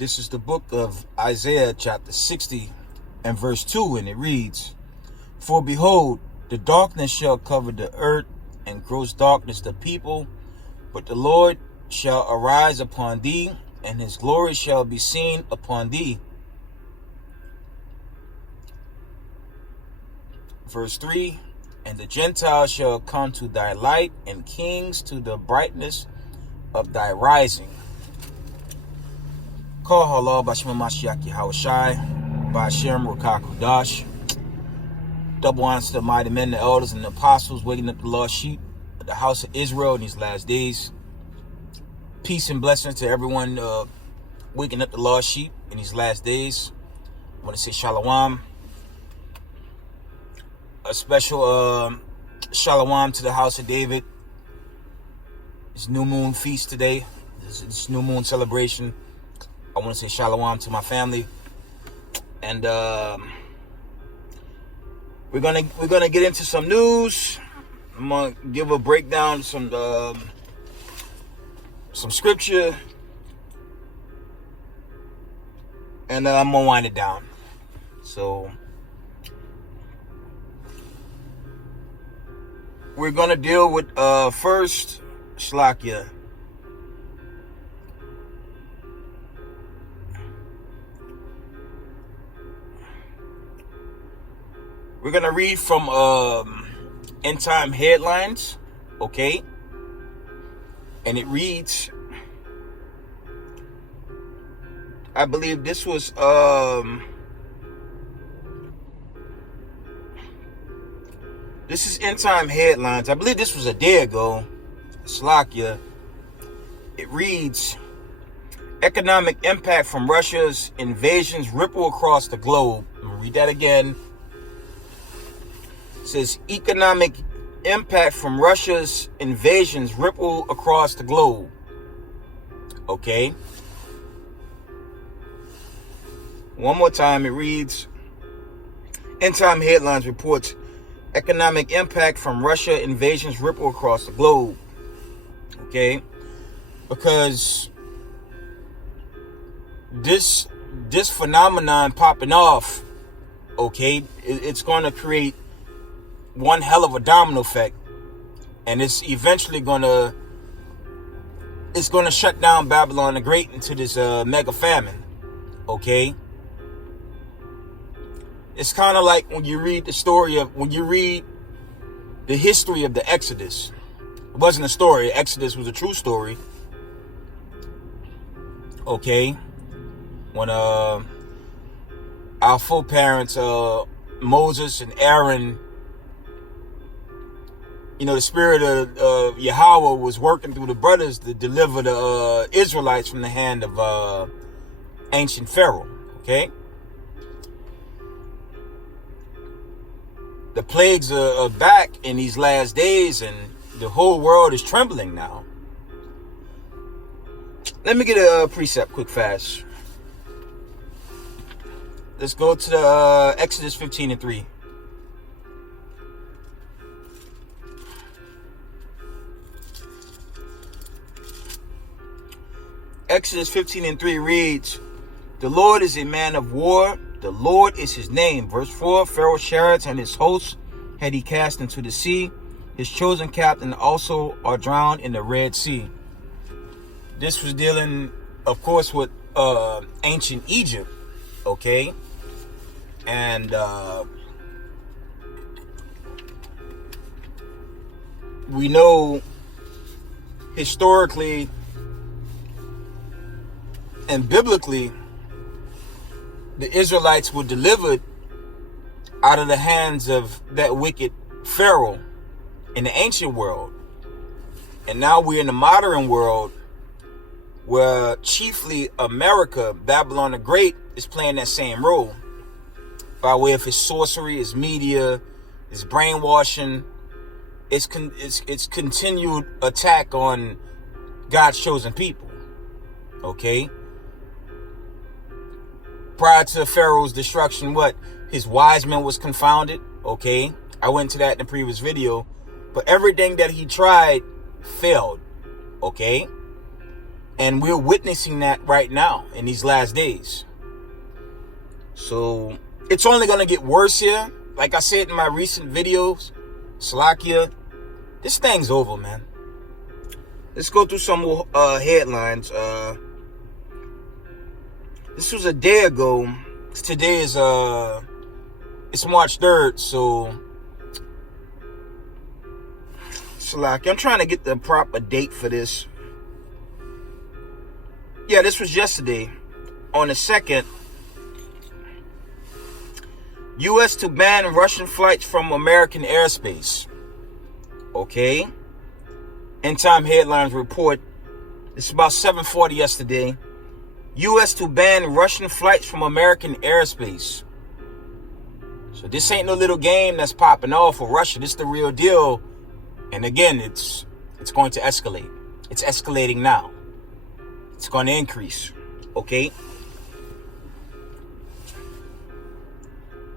This is the book of Isaiah chapter 60 and verse 2, and it reads, "For behold, the darkness shall cover the earth, and gross darkness the people, but the Lord shall arise upon thee, and his glory shall be seen upon thee." Verse 3, "And the Gentiles shall come to thy light, and kings to the brightness of thy rising." Call halal Bashma Mashiach Hawashai, Bashem Rukakudash. Double honor to the mighty men, the elders, and the apostles, waking up the lost sheep of the house of Israel in these last days. Peace and blessings to everyone waking up the lost sheep in these last days. I want to say shalom. A special shalom to the house of David. It's new moon feast today. This new moon celebration. I want to say shalom to my family. And we're gonna get into some news. I'm gonna give a breakdown, some scripture, and then I'm gonna wind it down. So we're gonna deal with first Shlakia. We're going to read from End Time Headlines, okay? And it reads, I believe this was, this is End Time Headlines. I believe this was a day ago. Slakia. It reads, economic impact from Russia's invasions ripple across the globe. I'm going to read that again. It says economic impact from Russia's invasions ripple across the globe. Okay. One more time, it reads, End Time Headlines reports economic impact from Russia invasions ripple across the globe. Okay. Because this phenomenon popping off, okay, it's going to create one hell of a domino effect, and it's eventually gonna shut down Babylon the Great into this mega famine. Okay, it's kind of like when you read the history of the Exodus. It wasn't a story. Exodus was a true story. Okay, when our foreparents Moses and Aaron, you know, the spirit of Yahweh was working through the brothers to deliver the Israelites from the hand of ancient Pharaoh. Okay, the plagues are back in these last days, and the whole world is trembling now. Let me get a precept quick fast. Let's go to the Exodus 15 and 3. Exodus 15 and 3 reads, "The Lord is a man of war. The Lord is his name." Verse 4, "Pharaoh's chariots and his hosts had he cast into the sea. His chosen captain also are drowned in the Red Sea." This was dealing, of course, with ancient Egypt. Okay. And we know historically and biblically, the Israelites were delivered out of the hands of that wicked Pharaoh in the ancient world. And now we're in the modern world, where chiefly America, Babylon the Great, is playing that same role by way of his sorcery, his media, his brainwashing, its continued attack on God's chosen people. Okay. Prior to Pharaoh's destruction, his wise men was confounded. Okay, I went to that in the previous video. But everything that he tried failed. Okay, And we're witnessing that right now in these last days. So it's only going to get worse here. Like I said in my recent videos, Slovakia, this thing's over, man. Let's go through some more headlines. This was a day ago. Today is it's March 3rd, so Slovakia. I'm trying to get the proper date for this. Yeah, this was yesterday. On the 2nd, U.S. to ban Russian flights from American airspace. Okay. End time headlines report. It's about 7:40 yesterday. U.S. to ban Russian flights from American airspace. So this ain't no little game that's popping off for Russia. This is the real deal. And again, it's going to escalate. It's escalating now. It's going to increase. Okay?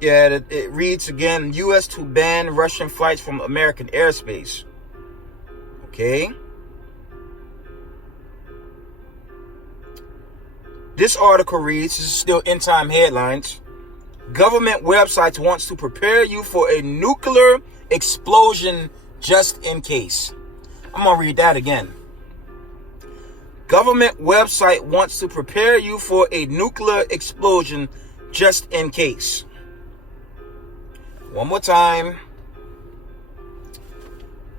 Yeah, it reads again, U.S. to ban Russian flights from American airspace. Okay? This article reads, this is still end time headlines. Government websites wants to prepare you for a nuclear explosion just in case. I'm going to read that again. Government website wants to prepare you for a nuclear explosion just in case. One more time.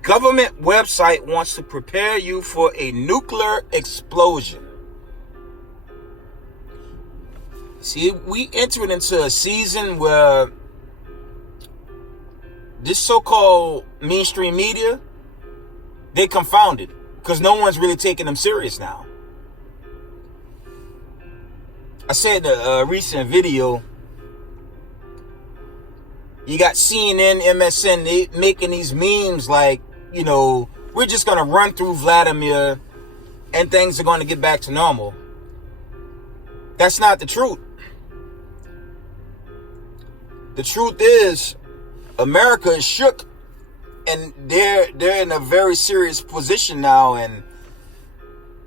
Government website wants to prepare you for a nuclear explosion. See, we entered into a season where this so-called mainstream media, they confounded because no one's really taking them serious now. I said in a recent video, you got CNN, MSN, they making these memes like, you know, we're just going to run through Vladimir and things are going to get back to normal. That's not the truth. The truth is, America is shook, and they're in a very serious position now, and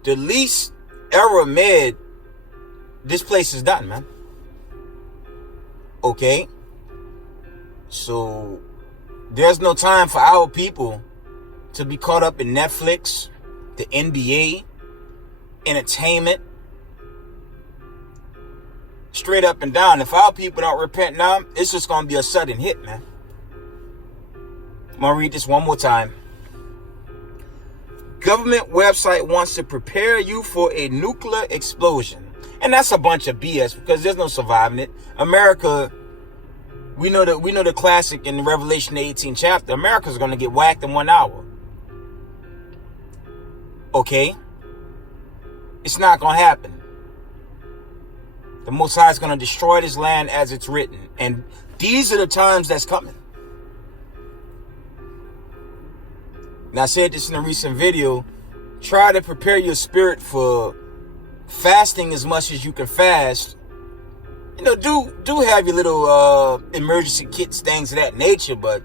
the least error made, this place is done, man. Okay? So, there's no time for our people to be caught up in Netflix, the NBA, entertainment, straight up and down. If our people don't repent now, it's just going to be a sudden hit, man. I'm going to read this one more time. Government website wants to prepare you for a nuclear explosion. And that's a bunch of BS because there's no surviving it. America, we know the classic in Revelation 18 chapter. America's going to get whacked in 1 hour. Okay? It's not going to happen. The Most High is going to destroy this land as it's written. And these are the times that's coming. Now, I said this in a recent video. Try to prepare your spirit for fasting as much as you can fast. You know, do have your little emergency kits, things of that nature. But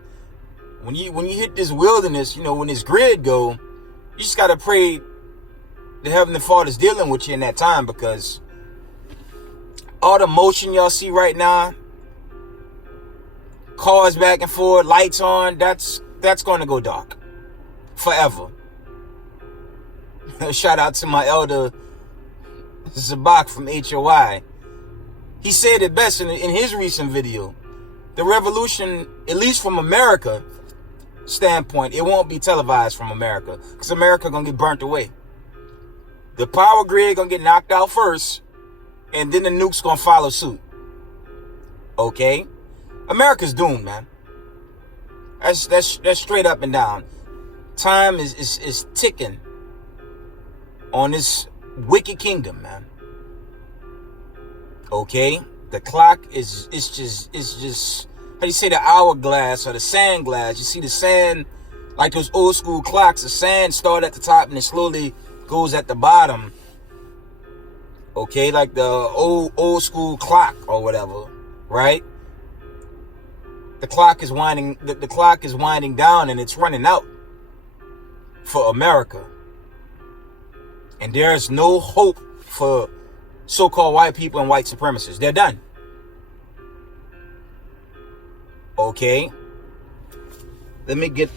when you hit this wilderness, you know, when this grid go, you just got to pray the Heavenly Father's dealing with you in that time, because all the motion y'all see right now, cars back and forth, lights on, that's going to go dark forever. Shout out to my elder Zabak from HOI. He said it best in his recent video. The revolution, at least from America standpoint, it won't be televised from America, because America gonna get burnt away. The power grid gonna get knocked out first, and then the nukes gonna follow suit. Okay? America's doomed, man. That's straight up and down. Time is ticking on this wicked kingdom, man. Okay? The clock is just how do you say, the hourglass or the sand glass? You see the sand, like those old school clocks, the sand start at the top and it slowly goes at the bottom. Okay, like the old school clock or whatever, right? The clock is winding down and it's running out for America. And there's no hope for so-called white people and white supremacists. They're done. Okay. Let me get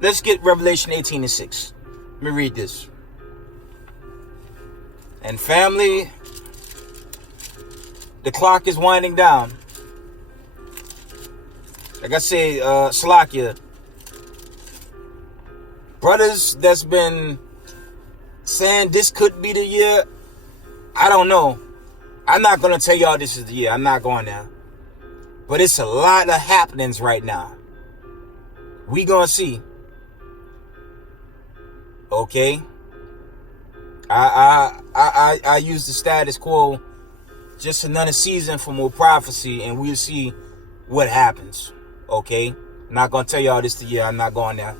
let's get Revelation 18:6. Let me read this. And family, the clock is winding down. Like I say, Salakia, brothers that's been saying this could be the year, I don't know. I'm not going to tell y'all this is the year. I'm not going there. But it's a lot of happenings right now. We going to see. Okay? I use the status quo, just another season for more prophecy, and we'll see what happens. Okay? I'm not going to tell y'all this the year. I'm not going there.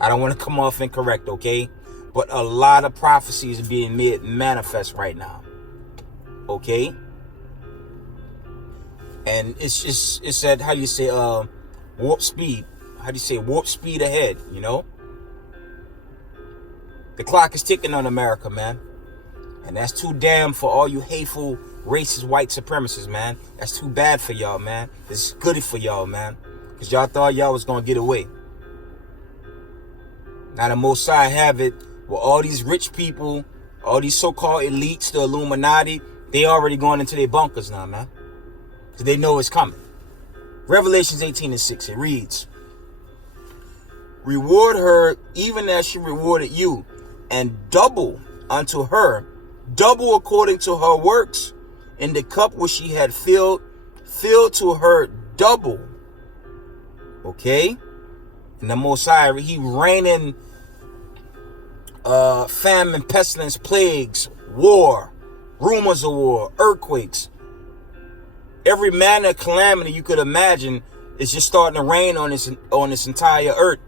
I don't want to come off incorrect, okay? But a lot of prophecies are being made manifest right now. Okay? And it's at, how do you say, warp speed. How do you say, warp speed ahead, you know? The clock is ticking on America, man. And that's too damn for all you hateful, racist, white supremacists, man. That's too bad for y'all, man. This is good for y'all, man. Because y'all thought y'all was going to get away. Now the Mosai have it where all these rich people, all these so-called elites, the Illuminati, they already going into their bunkers now, man. Because they know it's coming. Revelations 18:6, it reads, reward her even as she rewarded you, and double unto her, double according to her works, in the cup which she had filled to her double. Okay? And the Most High, he raining famine, pestilence, plagues, war, rumors of war, earthquakes. Every manner of calamity you could imagine is just starting to rain on this entire earth.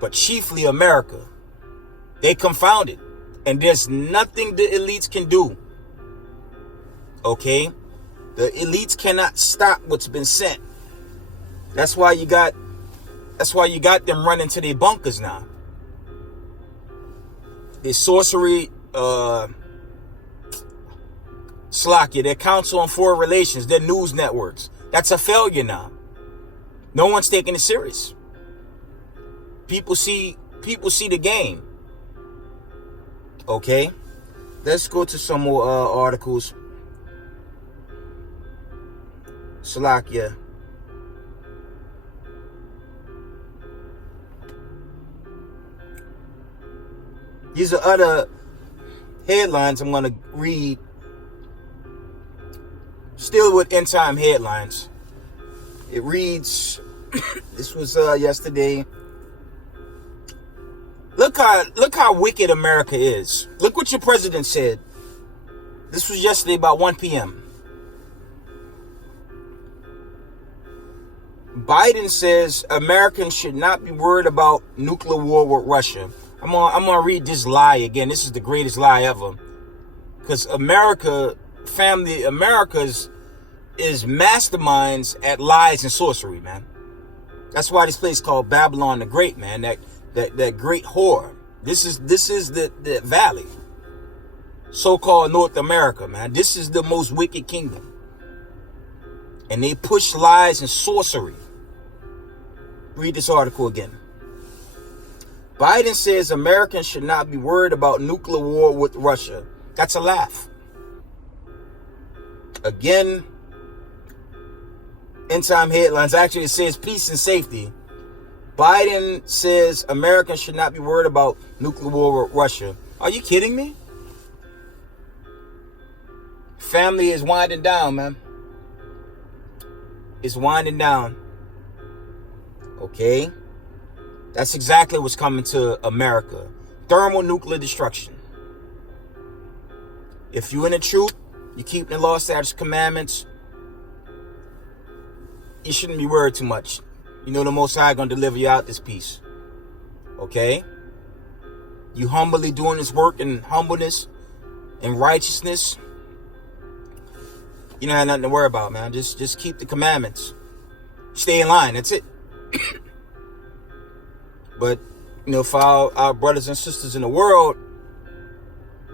But chiefly America. They confounded. And there's nothing the elites can do. Okay? The elites cannot stop what's been sent. That's why you got them running to their bunkers now. Their sorcery, Slakia, their council on foreign relations, their news networks. That's a failure now. No one's taking it serious. People see the game. Okay? Let's go to some more articles. Salakia. These are other headlines I'm going to read. Still with end time headlines. It reads, this was yesterday. Look how wicked America is. Look what your president said. This was yesterday about 1 p.m. Biden says Americans should not be worried about nuclear war with Russia. I'm gonna read this lie again. This is the greatest lie ever. Because America's is masterminds at lies and sorcery, man. That's why this place called Babylon the Great, man. That great whore. This is the valley. So-called North America, man. This is the most wicked kingdom. And they push lies and sorcery. Read this article again. Biden says Americans should not be worried about nuclear war with Russia. That's a laugh. Again, end time headlines. Actually, it says peace and safety. Biden says Americans should not be worried about nuclear war with Russia. Are you kidding me? Family is winding down, man. It's winding down. Okay? That's exactly what's coming to America. Thermonuclear destruction. If you're in the truth, you keep the law, statutes, commandments, you shouldn't be worried too much. You know the Most High gonna deliver you out this peace. Okay? You humbly doing this work in humbleness and righteousness. You don't have nothing to worry about, man. Just keep the commandments. Stay in line. That's it. But for our brothers and sisters in the world,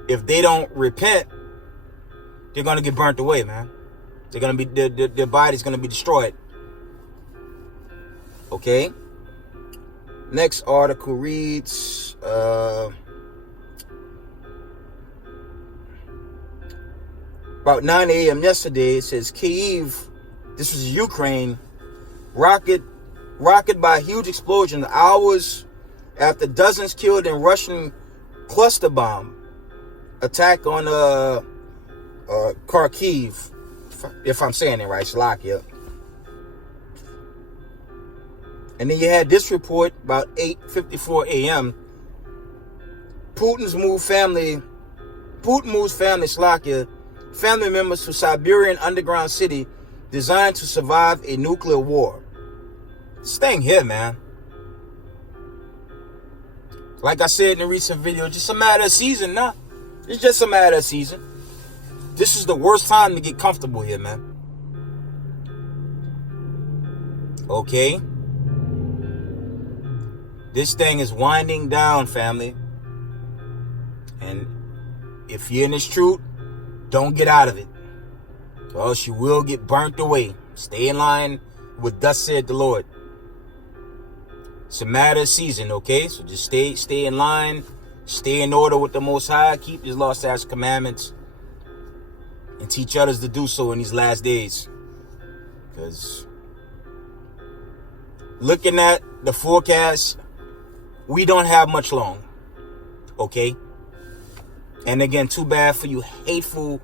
if they don't repent, they're going to get burnt away, man. They're going to be, their body's going to be destroyed. Okay. Next article reads, about 9 a.m. yesterday, it says Kyiv, this was Ukraine, rocket by a huge explosion hours after dozens killed in Russian cluster bomb attack on Kharkiv, if I'm saying it right, Slovakia. And then you had this report about 8:54 a.m. Putin moves family, Slovakia, family members to Siberian underground city designed to survive a nuclear war. This thing here, man. Like I said in a recent video, just a matter of season, nah. It's just a matter of season. This is the worst time to get comfortable here, man. Okay? This thing is winding down, family. And if you're in this truth, don't get out of it, or else you will get burnt away. Stay in line with thus said the Lord. It's a matter of season, okay? So just stay in line, stay in order with the Most High, keep His law, statutes, commandments, and teach others to do so in these last days. Because looking at the forecast, we don't have much long, okay? And again, too bad for you hateful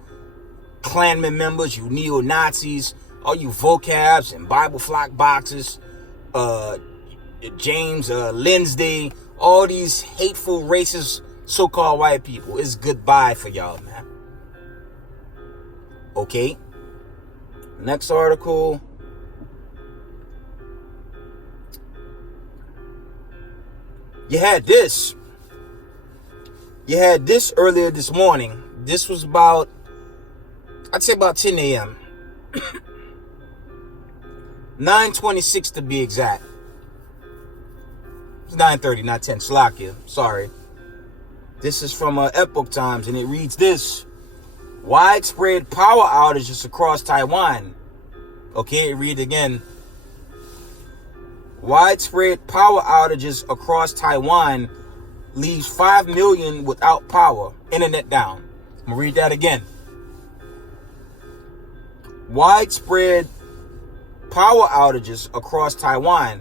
Klanman members, you neo-Nazis, all you vocabs and Bible flock boxes, James Lindsay, all these hateful, racist, so-called white people. It's goodbye for y'all, man. Okay. Next article. You had this earlier this morning. This was about, I'd say about 10 a.m. 9:26 to be exact. It's 9:30, not 10. Slovakia. Sorry. This is from Epoch Times, and it reads this. Widespread power outages across Taiwan. Okay, read again. Widespread power outages across Taiwan leaves 5 million without power. Internet down. I'm going to read that again. Widespread power outages across Taiwan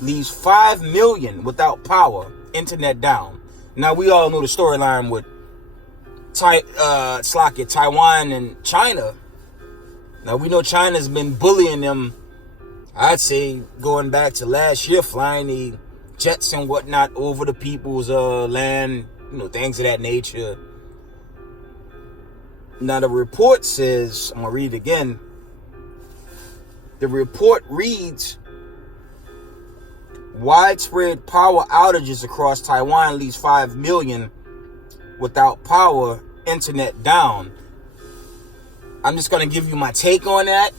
leaves 5 million without power. Internet down. Now, we all know the storyline with Taiwan and China. Now, we know China's been bullying them, I'd say, going back to last year, flying the jets and whatnot over the people's land, things of that nature. Now, the report says, I'm going to read it again. The report reads, widespread power outages across Taiwan leaves 5 million without power, internet down. I'm just going to give you my take on that.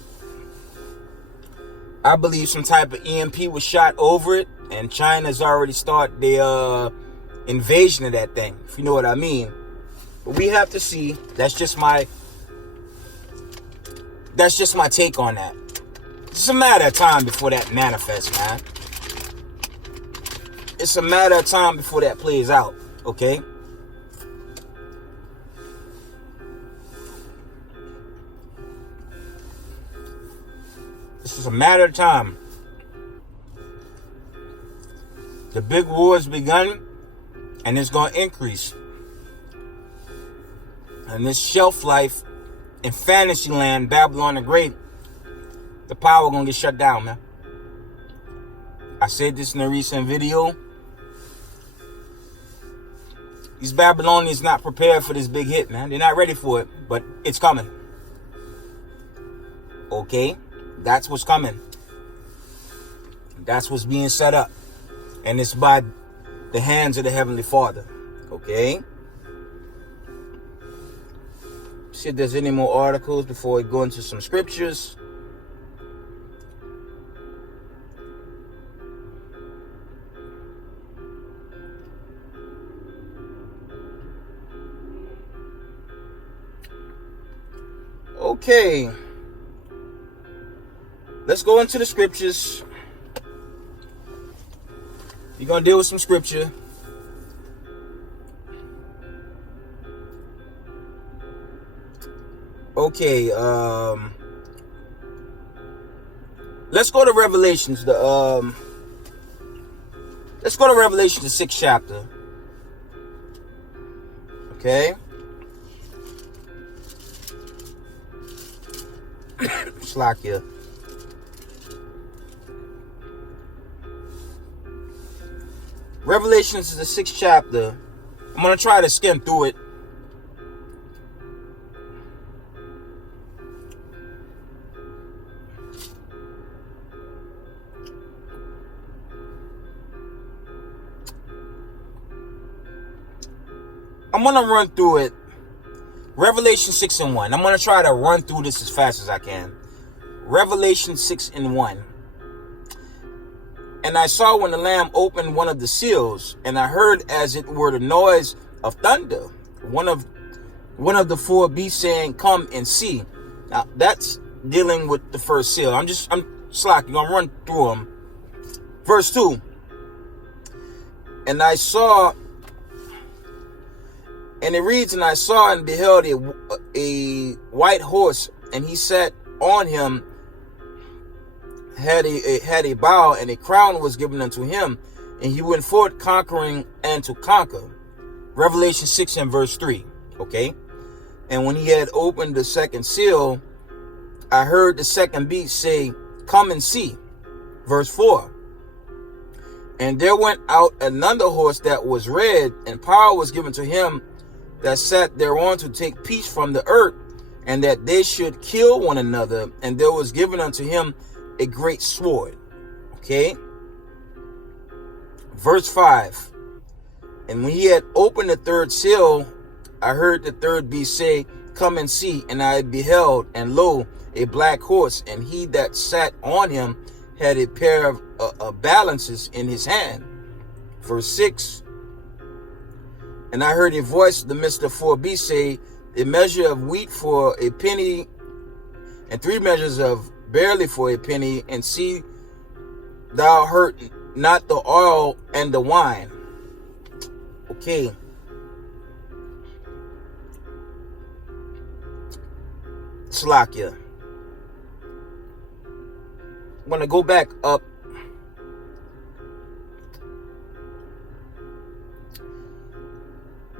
I believe some type of EMP was shot over it, and China's already started their invasion of that thing, if you know what I mean. But we have to see. That's just my take on that. It's a matter of time before that manifests, man. It's a matter of time before that plays out, okay? This is a matter of time. The big war has begun, and it's going to increase. And this shelf life in Fantasyland, Babylon the Great, the power going to get shut down, man. I said this in a recent video. These Babylonians not prepared for this big hit, man. They're not ready for it, but it's coming. Okay? That's what's coming. That's what's being set up. And it's by the hands of the Heavenly Father. Okay? See if there's any more articles before we go into some scriptures. Okay. Let's go into the scriptures. You're going to deal with some scripture. Okay, let's go to Revelations. Let's go to Revelation, the 6th chapter. Okay. Slakia. Revelation is the 6th chapter. I'm going to try to skim through it. I'm going to run through it. Revelation 6:1. I'm going to try to run through this as fast as I can. Revelation 6:1. And I saw when the Lamb opened one of the seals, and I heard as it were the noise of thunder. One of the four beasts saying, "Come and see." Now that's dealing with the first seal. I'm slacking. I'm gonna run through them. Verse 2. And I saw, and it reads, and I saw and beheld a white horse, and he sat on him, had a bow, and a crown was given unto him, and he went forth conquering and to conquer. Revelation 6 and verse 3. Okay. And when he had opened the second seal, I heard the second beast say, "Come and see." Verse 4. And there went out another horse that was red, and power was given to him that sat thereon to take peace from the earth, and that they should kill one another. And there was given unto him a great sword. Okay. Verse 5. And when he had opened the third seal, I heard the third beast say, "Come and see." And I beheld, and lo, a black horse, and he that sat on him had a pair of balances in his hand. Verse 6. And I heard a voice in the midst of four beasts say, "A measure of wheat for a penny, and 3 measures of barley for a penny, and see thou hurt not the oil and the wine." Okay. Slakia. I'm going to go back up.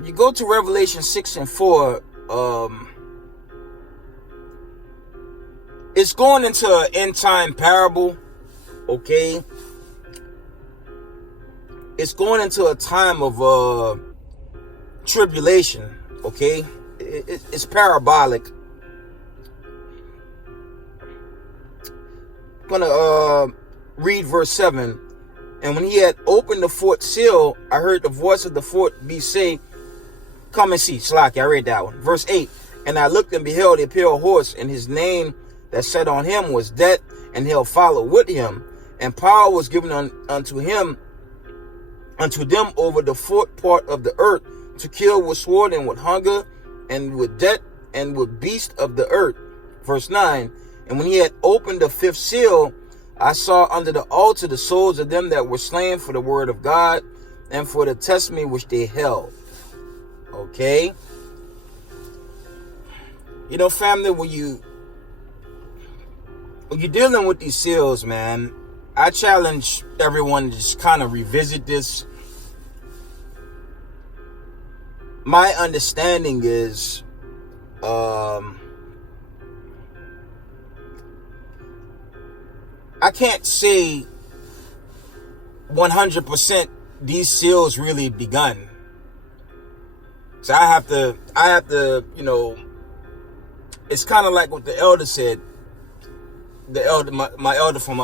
You go to Revelation 6 and 4. It's going into an end time parable. Okay. It's going into a time of tribulation. Okay. It's parabolic. I'm gonna read verse 7. And when he had opened the fourth seal, I heard the voice of the fourth beast say, "Come and see." Slaki, I read that one. Verse 8. And I looked and beheld a pale horse, and his name that sat on him was Death, and hell followed with him. And power was given unto them over the fourth part of the earth, to kill with sword, and with hunger, and with death, and with beasts of the earth. Verse 9. And when he had opened the fifth seal, I saw under the altar the souls of them that were slain for the word of God, and for the testimony which they held. Okay. You know, family, when you're dealing with these seals, man, I challenge everyone to just kind of revisit this. My understanding is, I can't say 100% these seals really begun. So I have to, you know, it's kind of like what the elder said. The elder, my elder from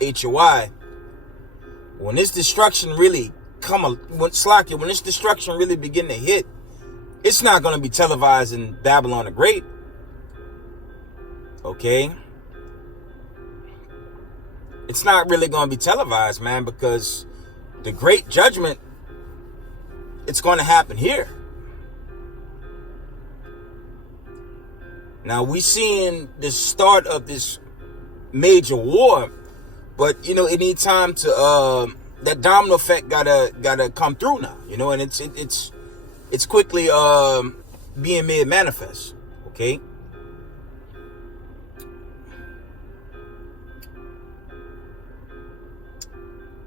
HOI. When this destruction really when this destruction really begin to hit, it's not going to be televised in Babylon the Great. Okay. It's not really going to be televised, man, because the great judgment, it's going to happen here. Now we seeing the start of this major war, but you know, it need time to that domino effect gotta come through now, you know, and it's quickly being made manifest. Okay.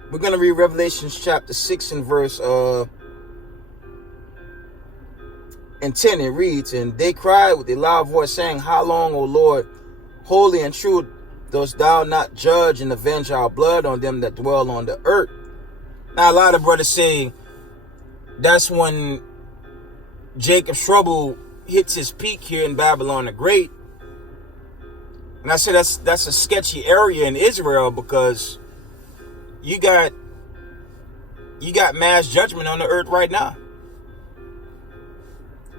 We're gonna read Revelation chapter 6 and verse and 10. It reads, and they cried with a loud voice, saying, how long, O Lord, holy and true, dost thou not judge and avenge our blood on them that dwell on the earth? Now, a lot of brothers say that's when Jacob's trouble hits his peak here in Babylon the Great. And I say that's a sketchy area in Israel, because you got mass judgment on the earth right now.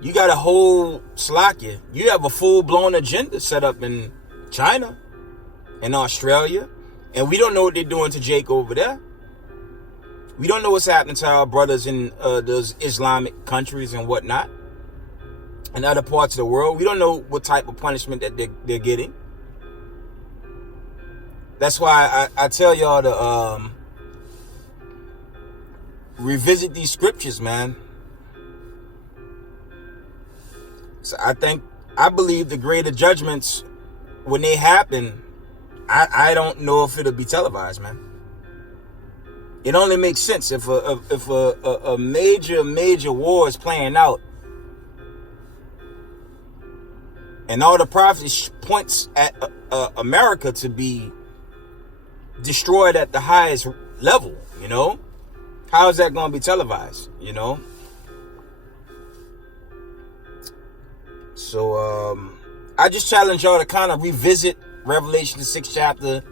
You got a whole slakia. You have a full-blown agenda set up in China and Australia, and we don't know what they're doing to Jake over there. We don't know what's happening to our brothers in those Islamic countries and whatnot, and other parts of the world. We don't know what type of punishment that they're getting. That's why I tell y'all to revisit these scriptures, man. So I believe the greater judgments, when they happen, I don't know if it'll be televised, man. It only makes sense if a major war is playing out, and all the prophecy points at America to be destroyed at the highest level, you know? How is that going to be televised, you know? So I just challenge y'all to kind of revisit Revelation the 6th chapter.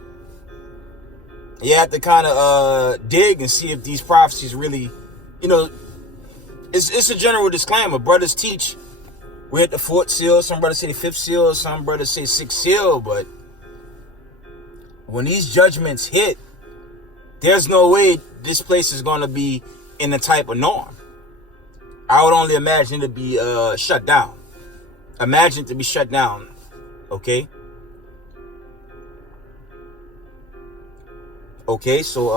You have to kind of dig and see if these prophecies really, you know, it's a general disclaimer. Brothers teach we're at the 4th seal. Some brothers say the 5th seal. Some brothers say 6th seal. But when these judgments hit, there's no way this place is going to be in the type of norm. I would only imagine it to be shut down. Imagine it to be shut down. Okay? Okay, so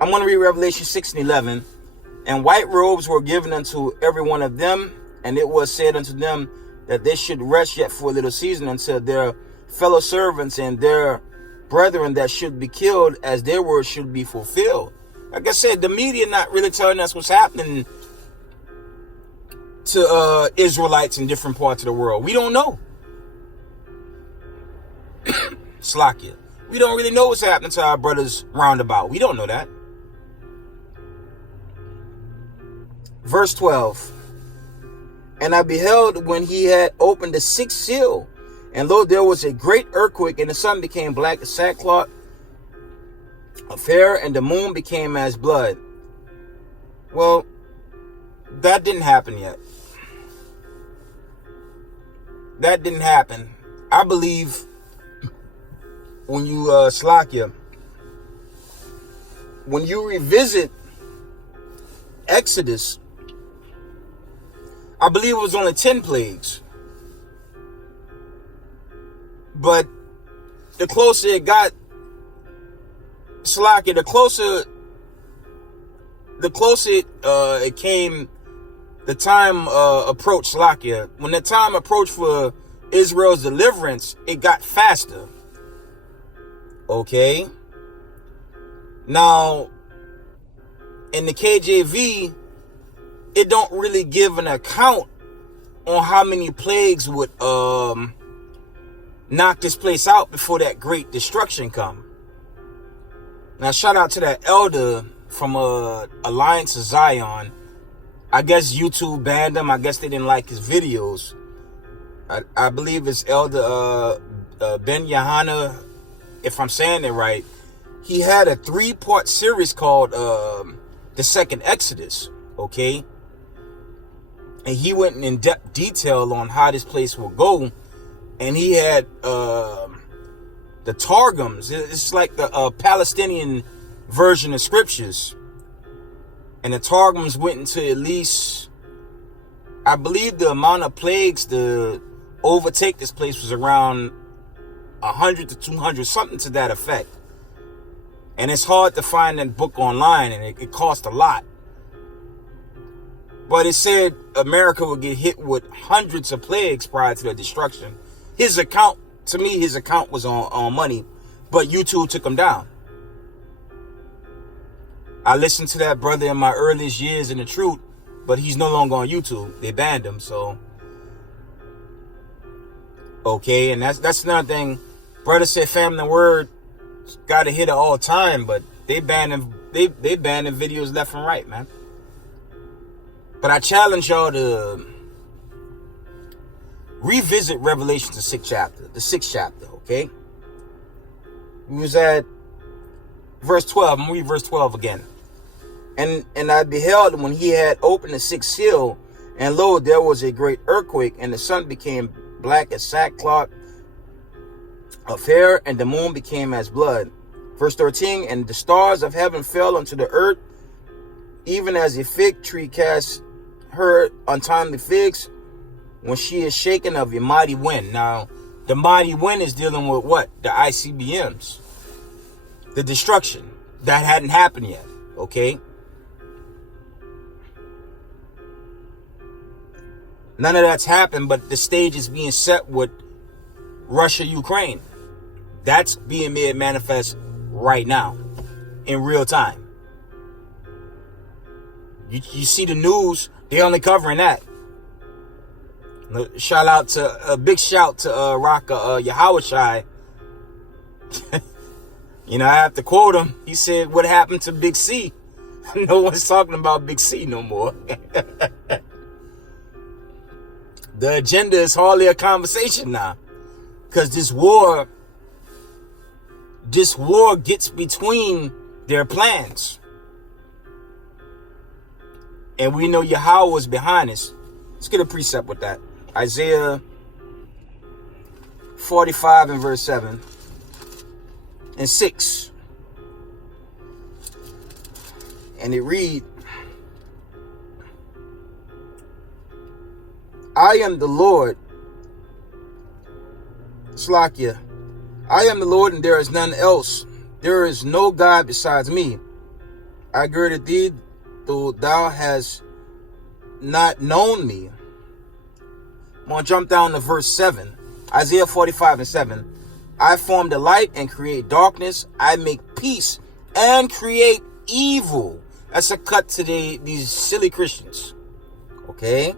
I'm going to read Revelation 6 and 11. And white robes were given unto every one of them, and it was said unto them that they should rest yet for a little season until their fellow servants and their brethren that should be killed as their word should be fulfilled. Like I said, the media not really telling us what's happening to Israelites in different parts of the world. We don't know. Slakia. We don't really know what's happening to our brothers roundabout. We don't know that. Verse 12. And I beheld when he had opened the 6th seal, and lo, there was a great earthquake, and the sun became black as sackcloth of hair, and the moon became as blood. Well, that didn't happen yet. That didn't happen. I believe when you slakia, when you revisit Exodus, I believe it was only 10 plagues. But the closer it got, slakia, the closer it came, the time approached, slakia. When the time approached for Israel's deliverance, it got faster. Okay? Now, in the KJV, it don't really give an account on how many plagues would knock this place out before that great destruction come. Now, shout out to that elder from Alliance of Zion. I guess YouTube banned him. I guess they didn't like his videos. I believe it's Elder Ben Yahana, if I'm saying it right. He had a 3-part series called The Second Exodus, okay? And he went in depth detail on how this place will go. And he had the Targums. It's like the Palestinian version of scriptures. And the Targums went into at least, I believe the amount of plagues to overtake this place was around 100 to 200, something to that effect. And it's hard to find that book online, and it cost a lot. But it said America would get hit with hundreds of plagues prior to the destruction. His account was on money, but YouTube took him down. I listened to that brother in my earliest years in the truth, but he's no longer on YouTube. They banned him, so. Okay, and that's another thing. Brother said Family Word got to hit it all time, but they banned him. They banning videos left and right, man. But I challenge y'all to revisit Revelation, the 6th chapter, okay? We was at verse 12. I'm going to read verse 12 again. And I beheld when he had opened the 6th seal, and lo, there was a great earthquake, and the sun became black as sackcloth of hair, and the moon became as blood. Verse 13, and the stars of heaven fell unto the earth, even as a fig tree casts her untimely figs when she is shaken of a mighty wind. Now, the mighty wind is dealing with what? The ICBMs. The destruction. That hadn't happened yet. Okay? None of that's happened, but the stage is being set with Russia, Ukraine. That's being made manifest right now, in real time. You see the news, they only covering that. A big shout to Raka Yahawashai. I have to quote him. He said, what happened to Big C? No one's talking about Big C no more. The agenda is hardly a conversation now. Because this war gets between their plans. And we know Yahweh was behind us. Let's get a precept with that. Isaiah 45 and verse 7 and 6. And it read, I am the Lord, Slakia. I am the Lord, and there is none else. There is no God besides me. I girded thee, though thou hast not known me. I'm going to jump down to verse 7. Isaiah 45 and 7. I form the light and create darkness. I make peace and create evil. That's a cut to these silly Christians. Okay?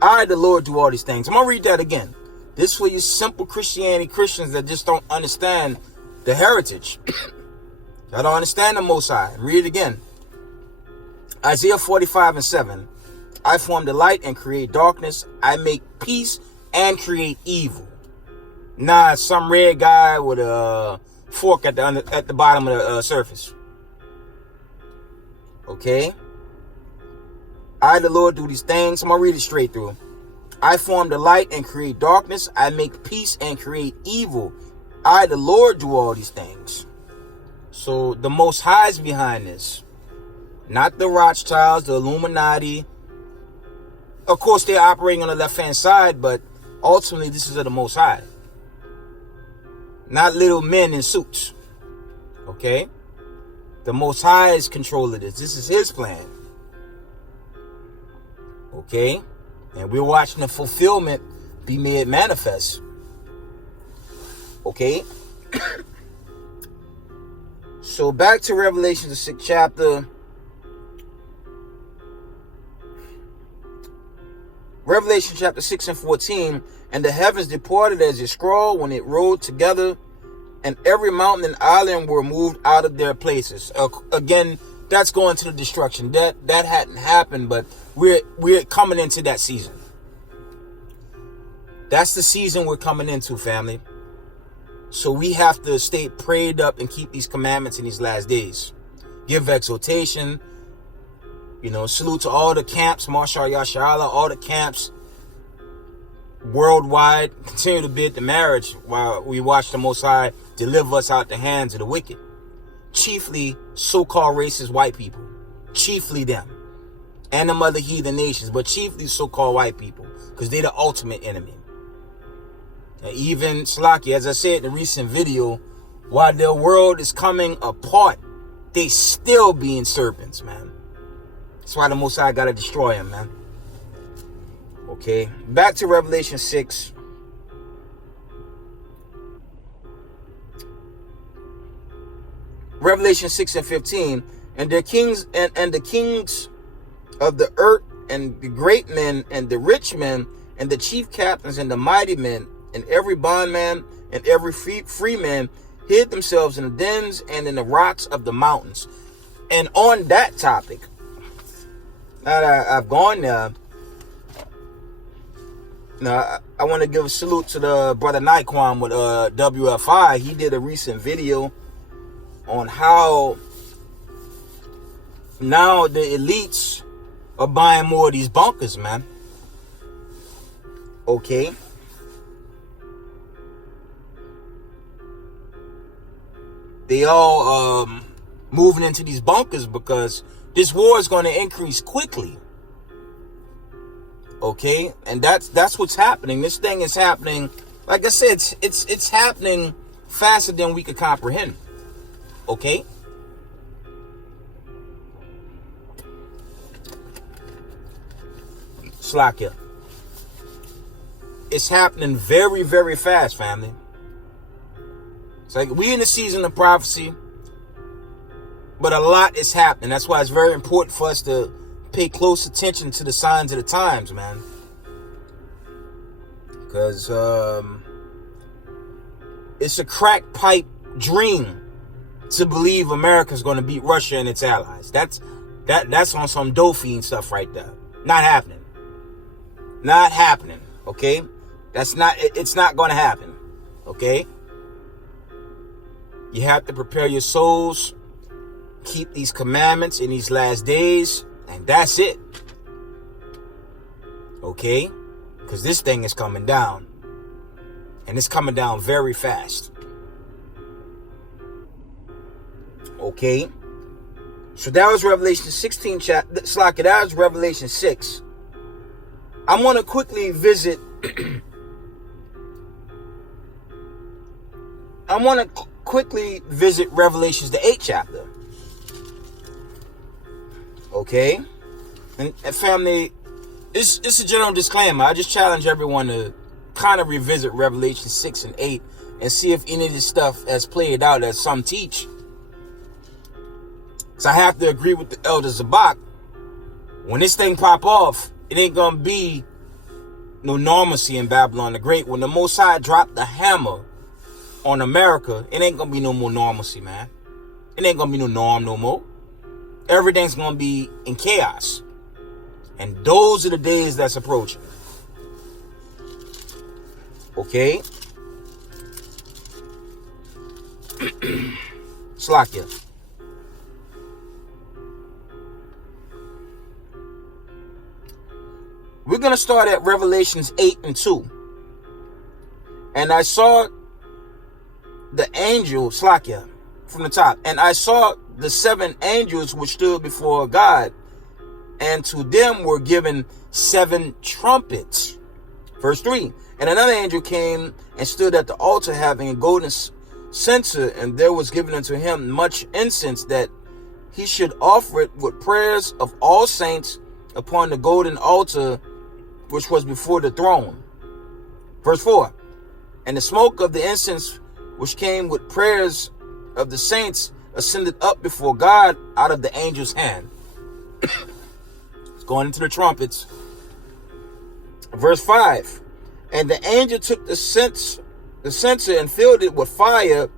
I, the Lord, do all these things. I'm going to read that again. This for you simple Christianity Christians that just don't understand the heritage. Y'all don't understand the Most High. Read it again. Isaiah 45 and 7. I form the light and create darkness. I make peace and create evil. Nah, some red guy with a fork at the bottom of the surface. Okay? I, the Lord, do these things. I'm going to read it straight through. I form the light and create darkness. I make peace and create evil. I, the Lord, do all these things. So the Most High is behind this. Not the Rothschilds, the Illuminati. Of course, they're operating on the left-hand side, but ultimately this is of the Most High. Not little men in suits. Okay? The Most High is controlling this. This is his plan. Okay? And we're watching the fulfillment be made manifest. Okay? So back to Revelation, the 6th chapter. Revelation chapter 6 and 14. And the heavens departed as a scroll when it rolled together, and every mountain and island were moved out of their places. Again, that's going to the destruction. That hadn't happened, but we're coming into that season. That's the season we're coming into, family. So we have to stay prayed up and keep these commandments in these last days. Give exhortation. Salute to all the camps, Marshal Yashala, all the camps worldwide. Continue to bid the marriage while we watch the Most High deliver us out the hands of the wicked. chiefly so-called racist white people. Chiefly them. And them other heathen nations, but chiefly so-called white people, because they're the ultimate enemy. And even Slaki, as I said in the recent video, while their world is coming apart, they still being serpents, man. That's why the Most High gotta destroy them, man. Okay, back to Revelation 6. Revelation 6 and 15. And the kings and the kings of the earth, and the great men, and the rich men, and the chief captains, and the mighty men, and every bondman, and every free man, hid themselves in the dens and in the rocks of the mountains. And on that topic, now that I've gone there, now I want to give a salute to the brother Naquan with WW3. He did a recent video on how now the elites are buying more of these bunkers, man. Okay. They all moving into these bunkers because this war is going to increase quickly. Okay, and that's what's happening. This thing is happening. Like I said, it's happening faster than we could comprehend. Okay. Slakia. It's happening very, very fast, family. It's like we in the season of prophecy, but a lot is happening. That's why it's very important for us to pay close attention to the signs of the times, man. Because it's a crack pipe dream to believe America's going to beat Russia and its allies. That's on some Dauphine stuff right there. Not happening. Not happening. Okay? It's not going to happen. Okay? You have to prepare your souls, keep these commandments in these last days, and that's it. Okay? Because this thing is coming down. And it's coming down very fast. Okay? So that was Revelation 16 chapter. Slaka, that was Revelation 6. I'm going to quickly visit. Revelations, the 8th chapter. Okay? And family, it's a general disclaimer. I just challenge everyone to kind of revisit Revelation 6 and 8 and see if any of this stuff has played out as some teach. So I have to agree with the elder Zabak. When this thing pop off, it ain't gonna be no normalcy in Babylon the Great. When the Most High dropped the hammer on America, it ain't gonna be no more normalcy, man. It ain't gonna be no norm no more. Everything's gonna be in chaos. And those are the days that's approaching. Okay? Slakia. We're going to start at Revelations 8 and 2. And I saw the angel, Slakia, from the top. And I saw the 7 angels which stood before God. And to them were given 7 trumpets. Verse 3. And another angel came and stood at the altar having a golden censer. And there was given unto him much incense, that he should offer it with prayers of all saints upon the golden altar which was before the throne. Verse 4. And the smoke of the incense which came with prayers of the saints ascended up before God out of the angel's hand. It's going into the trumpets. Verse 5. And the angel took the censer and filled it with fire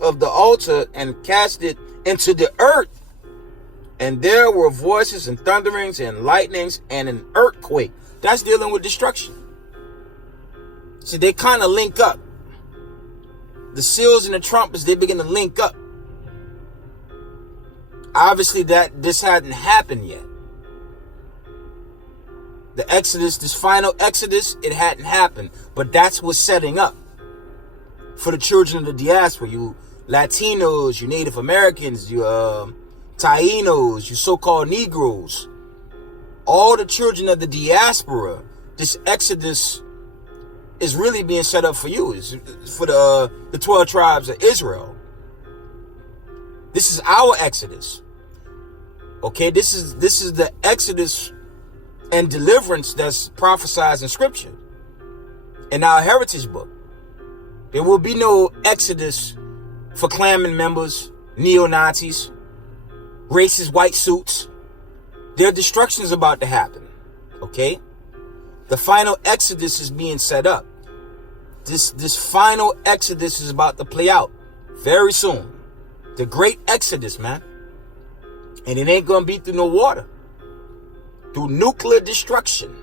of the altar and cast it into the earth. And there were voices and thunderings and lightnings and an earthquake. That's dealing with destruction. So they kind of link up. The seals and the trumpets, they begin to link up. Obviously this hadn't happened yet. The Exodus, this final Exodus, it hadn't happened. But that's what's setting up for the children of the diaspora. You Latinos, you Native Americans, you Tainos, you so-called Negroes, all the children of the diaspora, this exodus is really being set up for you. It's for the 12 tribes of Israel. This is our exodus. Okay, this is the exodus and deliverance that's prophesied in scripture, in our heritage book. There will be no exodus for Klanman members, neo-Nazis, racist white suits. Their destruction is about to happen. Okay? The final exodus is being set up. This final exodus is about to play out very soon. The great exodus, man. And it ain't gonna be through no water. Through nuclear destruction.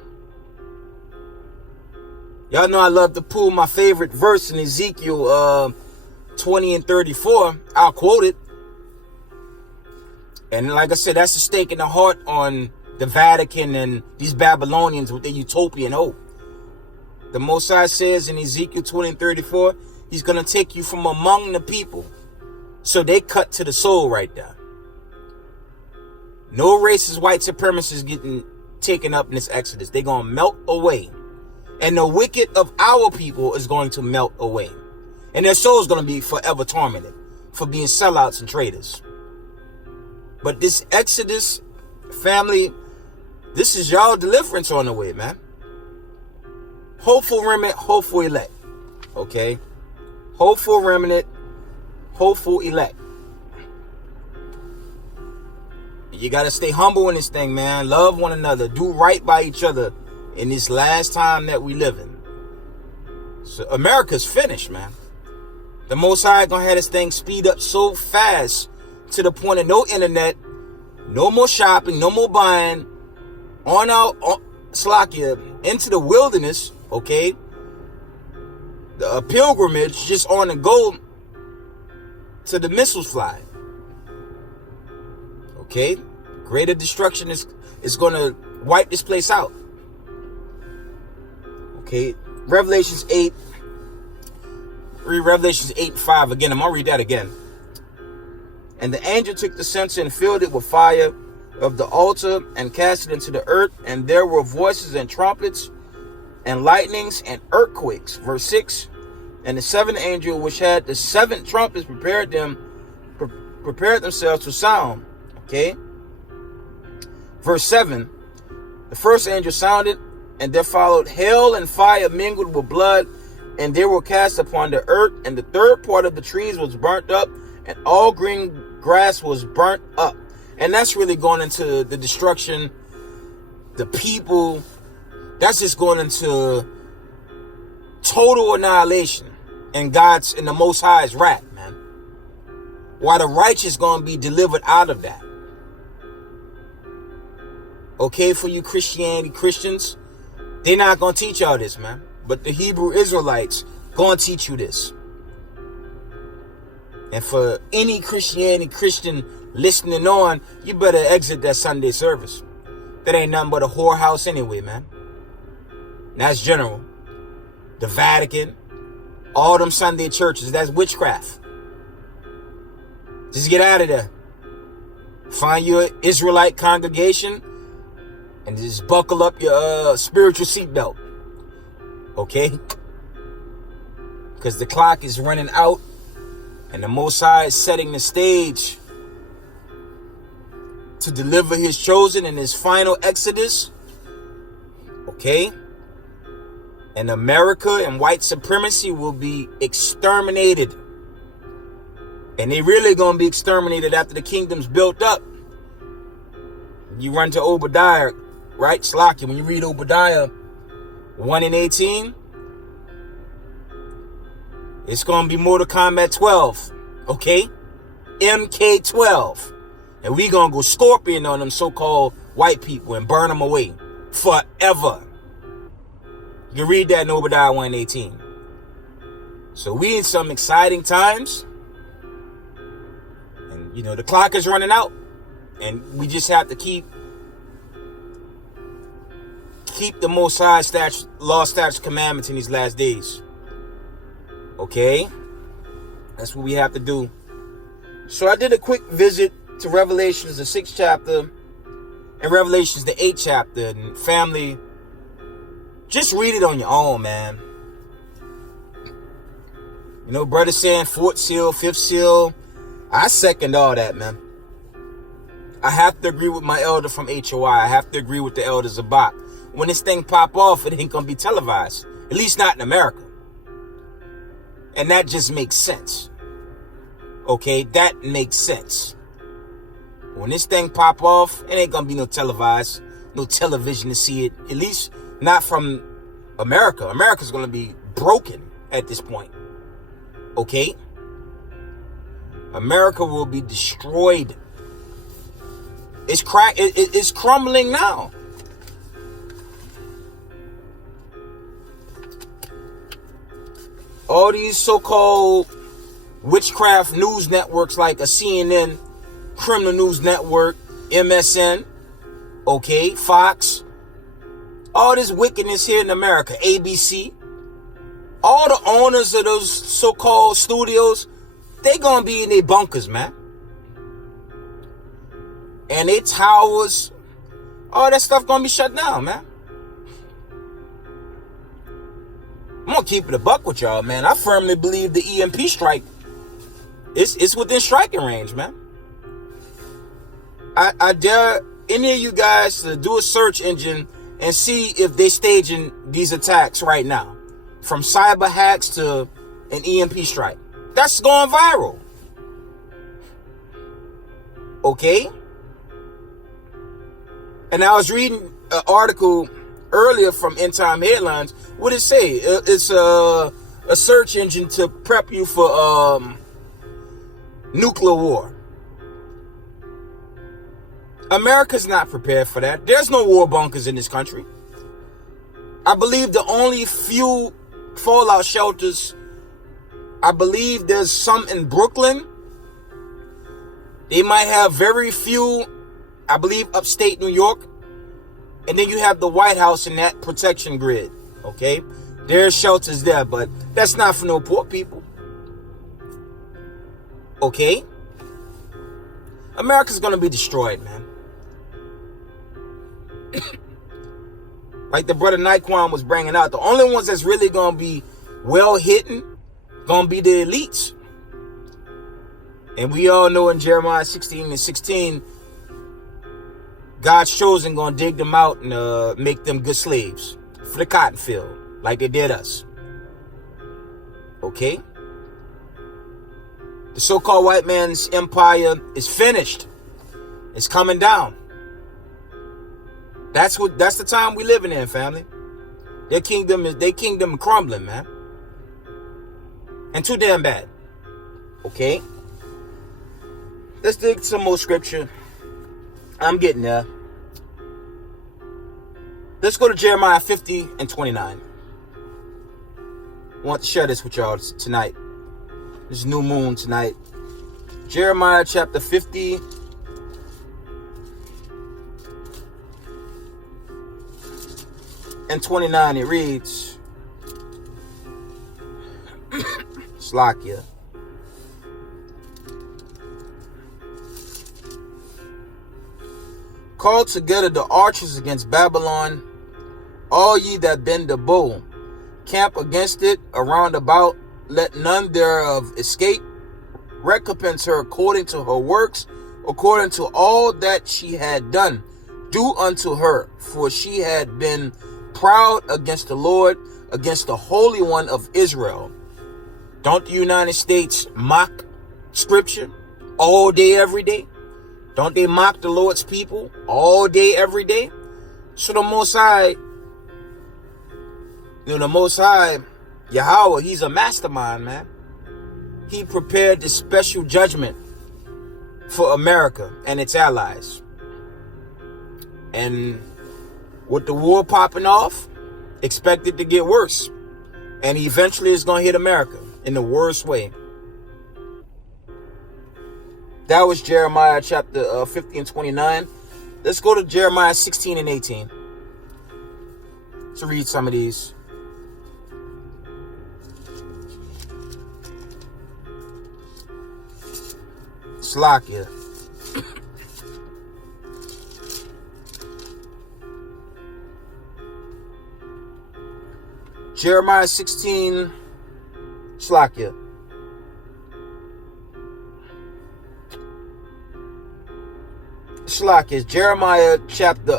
Y'all know I love to pull my favorite verse in Ezekiel 20 and 34. I'll quote it. And like I said, that's a stake in the heart on the Vatican and these Babylonians with their utopian hope. The Most High says in Ezekiel 20 and 34, he's going to take you from among the people. So they cut to the soul right there. No racist white supremacists getting taken up in this exodus. They're going to melt away. And the wicked of our people is going to melt away. And their soul is going to be forever tormented for being sellouts and traitors. But this exodus, family, this is y'all deliverance on the way, man. Hopeful remnant, hopeful elect. Okay? Hopeful remnant, hopeful elect. You got to stay humble in this thing, man. Love one another. Do right by each other in this last time that we live in. So America's finished, man. The Most High gonna have this thing speed up so fast to the point of no internet, no more shopping, no more buying, on out, Slakia, into the wilderness, okay? The pilgrimage just on the go to the missiles fly. Okay? Greater destruction is gonna wipe this place out. Okay? Revelations 8. Read Revelations 8 and 5 again. I'm gonna read that again. And the angel took the censer and filled it with fire of the altar and cast it into the earth, and there were voices and trumpets and lightnings and earthquakes. Verse 6. And the seventh angel, which had the seven trumpets, prepared themselves to sound. Okay. Verse 7. The first angel sounded, and there followed hail and fire mingled with blood, and they were cast upon the earth, and the third part of the trees was burnt up, and all green grass was burnt up. And that's really going into the destruction. The people, that's just going into total annihilation. And God's, and the Most High's wrath, man. While the righteous going to be delivered out of that. Okay, for you Christians, they're not going to teach y'all this, man. But the Hebrew Israelites going to teach you this. And for any Christian listening on, you better exit that Sunday service. That ain't nothing but a whorehouse anyway, man. That's general. The Vatican, all them Sunday churches, that's witchcraft. Just get out of there. Find your Israelite congregation and just buckle up your spiritual seatbelt. Okay? Because the clock is running out and the Most High is setting the stage to deliver his chosen in his final exodus. Okay? And America and white supremacy will be exterminated. And they really going to be exterminated after the kingdom's built up. You run to Obadiah, right? Slakia, when you read Obadiah 1 and 18, it's going to be Mortal Kombat 12. Okay? MK12. And we going to go scorpion on them so-called white people and burn them away forever. You can read that in Obadiah 1:18. So we in some exciting times. And, the clock is running out. And we just have to keep the Most High law, statutes, commandments in these last days. Okay? That's what we have to do. So I did a quick visit to Revelations, the 6th chapter, and Revelations, the 8th chapter. And family, just read it on your own, man. You know, brother saying 4th seal, 5th seal. I second all that, man. I have to agree with my elder from HOI. I have to agree with the elder Zabak. When this thing pop off, it ain't gonna be televised. At least not in America. And that just makes sense. Okay, that makes sense. When this thing pop off, it ain't gonna be no televised, no television to see it. At least not from America. America's gonna be broken at this point. Okay? America will be destroyed. It's crumbling now. All these so-called witchcraft news networks like a CNN, Criminal News Network, MSN, okay, Fox, all this wickedness here in America, ABC, all the owners of those so-called studios, they gonna be in their bunkers, man. And their towers, all that stuff gonna be shut down, man. I'm gonna keep it a buck with y'all, man. I firmly believe the EMP strike, it's within striking range, man. I dare any of you guys to do a search engine and see if they staging these attacks right now. From cyber hacks to an EMP strike. That's going viral. Okay? And I was reading an article earlier from End Time Headlines. What did it say? It's a search engine to prep you for nuclear war. America's not prepared for that. There's no war bunkers in this country. I believe the only few fallout shelters, I believe there's some in Brooklyn. They might have very few, I believe, upstate New York. And then you have the White House in that protection grid. Okay? There's shelters there, but that's not for no poor people. Okay? America's gonna be destroyed, man. Like the brother Naquan was bringing out, the only ones that's really gonna be well hidden gonna be the elites. And we all know in Jeremiah 16:16, God's chosen gonna dig them out and make them good slaves for the cotton field, like they did us. Okay? The so-called white man's empire is finished. It's coming down. That's the time we living in, family. Their kingdom crumbling, man. And too damn bad. Okay? Let's dig some more scripture. I'm getting there. Let's go to Jeremiah 50:29. I want to share this with y'all tonight. This new moon tonight. Jeremiah chapter 50. And 29, it reads, Slakia. Call together the archers against Babylon, all ye that bend the bow. Camp against it around about, let none thereof escape. Recompense her according to her works, according to all that she had done. Do unto her, for she had been proud against the Lord, against the Holy One of Israel. Don't the United States mock scripture all day, every day? Don't they mock the Lord's people all day, every day? So the Most High, Yahweh, he's a mastermind, man. He prepared this special judgment for America and its allies. And with the war popping off, expect it to get worse. And eventually it's going to hit America in the worst way. That was Jeremiah chapter 50 and 29. Let's go to Jeremiah 16 and 18 to read some of these. Slakia. Jeremiah 16. Slakia. Slakia. Jeremiah chapter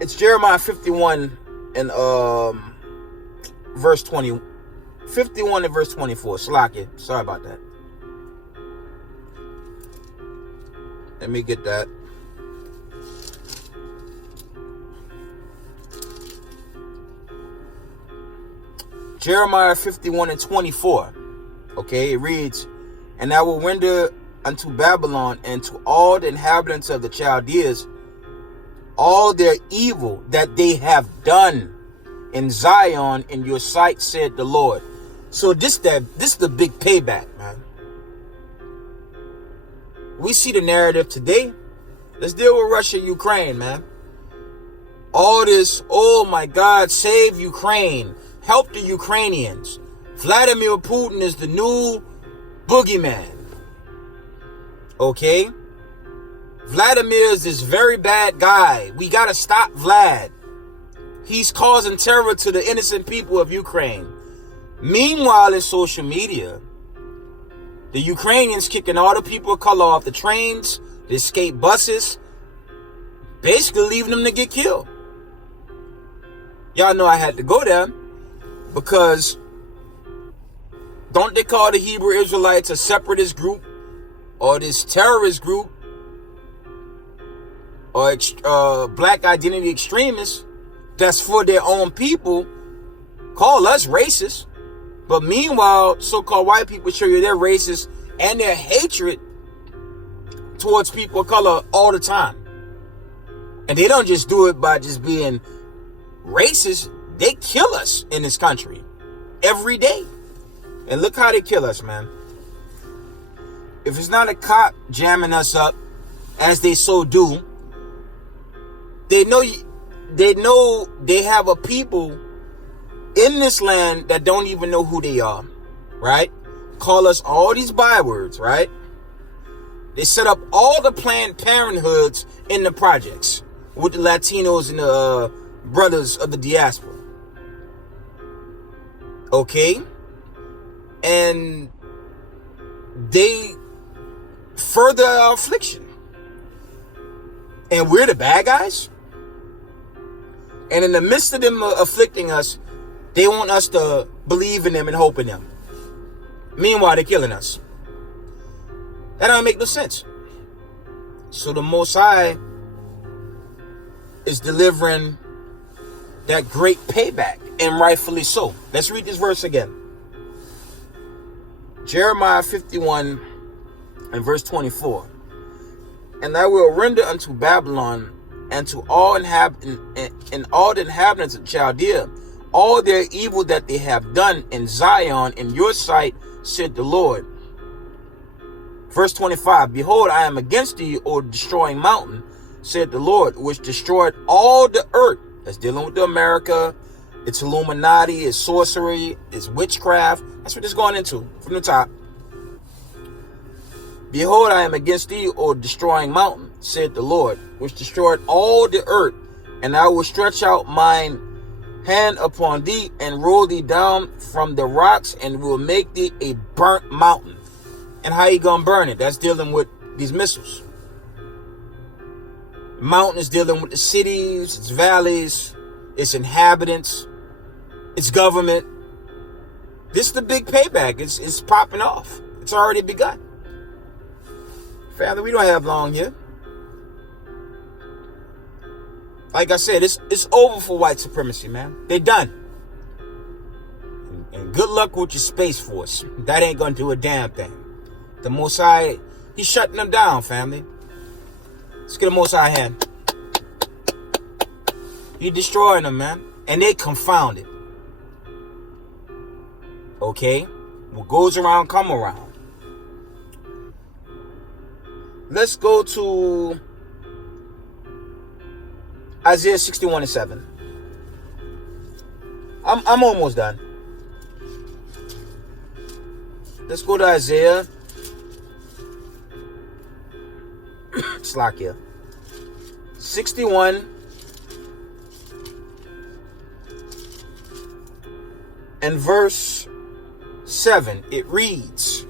it's Jeremiah 51 and verse 20. 51 and verse 24. Slakia. Sorry about that. Let me get that. Jeremiah 51 and 24. Okay, it reads, "And I will render unto Babylon and to all the inhabitants of the Chaldeans all their evil that they have done in Zion in your sight, said the Lord." So this is the big payback, man. We see the narrative today. Let's deal with Russia, Ukraine, man. All this, oh my God, save Ukraine. Help the Ukrainians. Vladimir Putin is the new boogeyman. Okay? Vladimir is this very bad guy. We gotta stop Vlad. He's causing terror to the innocent people of Ukraine. Meanwhile, in social media, the Ukrainians kicking all the people of color off the trains, the escape buses, basically leaving them to get killed. Y'all know I had to go there because don't they call the Hebrew Israelites a separatist group or this terrorist group or black identity extremists that's for their own people? Call us racist. But meanwhile, so-called white people show you their racist and their hatred towards people of color all the time. And they don't just do it by just being racist. They kill us in this country every day. And look how they kill us, man. If it's not a cop jamming us up, as they so do, they know they have a people in this land that don't even know who they are, right? Call us all these bywords, right? They set up all the Planned Parenthoods in the projects with the Latinos and the brothers of the diaspora. Okay? And they further our affliction. And we're the bad guys? And in the midst of them afflicting us, they want us to believe in them and hope in them. Meanwhile, they're killing us. That don't make no sense. So the Most High is delivering that great payback, and rightfully so. Let's read this verse again. Jeremiah 51 and verse 24. "And I will render unto Babylon and to all all the inhabitants of Chaldea all their evil that they have done in Zion in your sight, said the Lord." Verse 25. "Behold, I am against thee, O destroying mountain, said the Lord, which destroyed all the earth." That's dealing with the America. It's Illuminati, it's sorcery, it's witchcraft. That's what it's going into from the top. "Behold, I am against thee, O destroying mountain, said the Lord, which destroyed all the earth, and I will stretch out mine hand upon thee and roll thee down from the rocks and will make thee a burnt mountain." And how you gonna burn it? That's dealing with these missiles. Mountain is dealing with the cities, its valleys, its inhabitants, its government. This is the big payback. It's popping off. It's already begun. Family, we don't have long here. Like I said, it's over for white supremacy, man. They done. And good luck with your Space Force. That ain't gonna do a damn thing. The Most High, he's shutting them down, family. Let's get a Most High hand. He's destroying them, man. And they confounded. Okay? What goes around, come around. Let's go to Isaiah 61 and 7. I'm almost done. Let's go to Isaiah. Slakia. 61 and verse 7. It reads,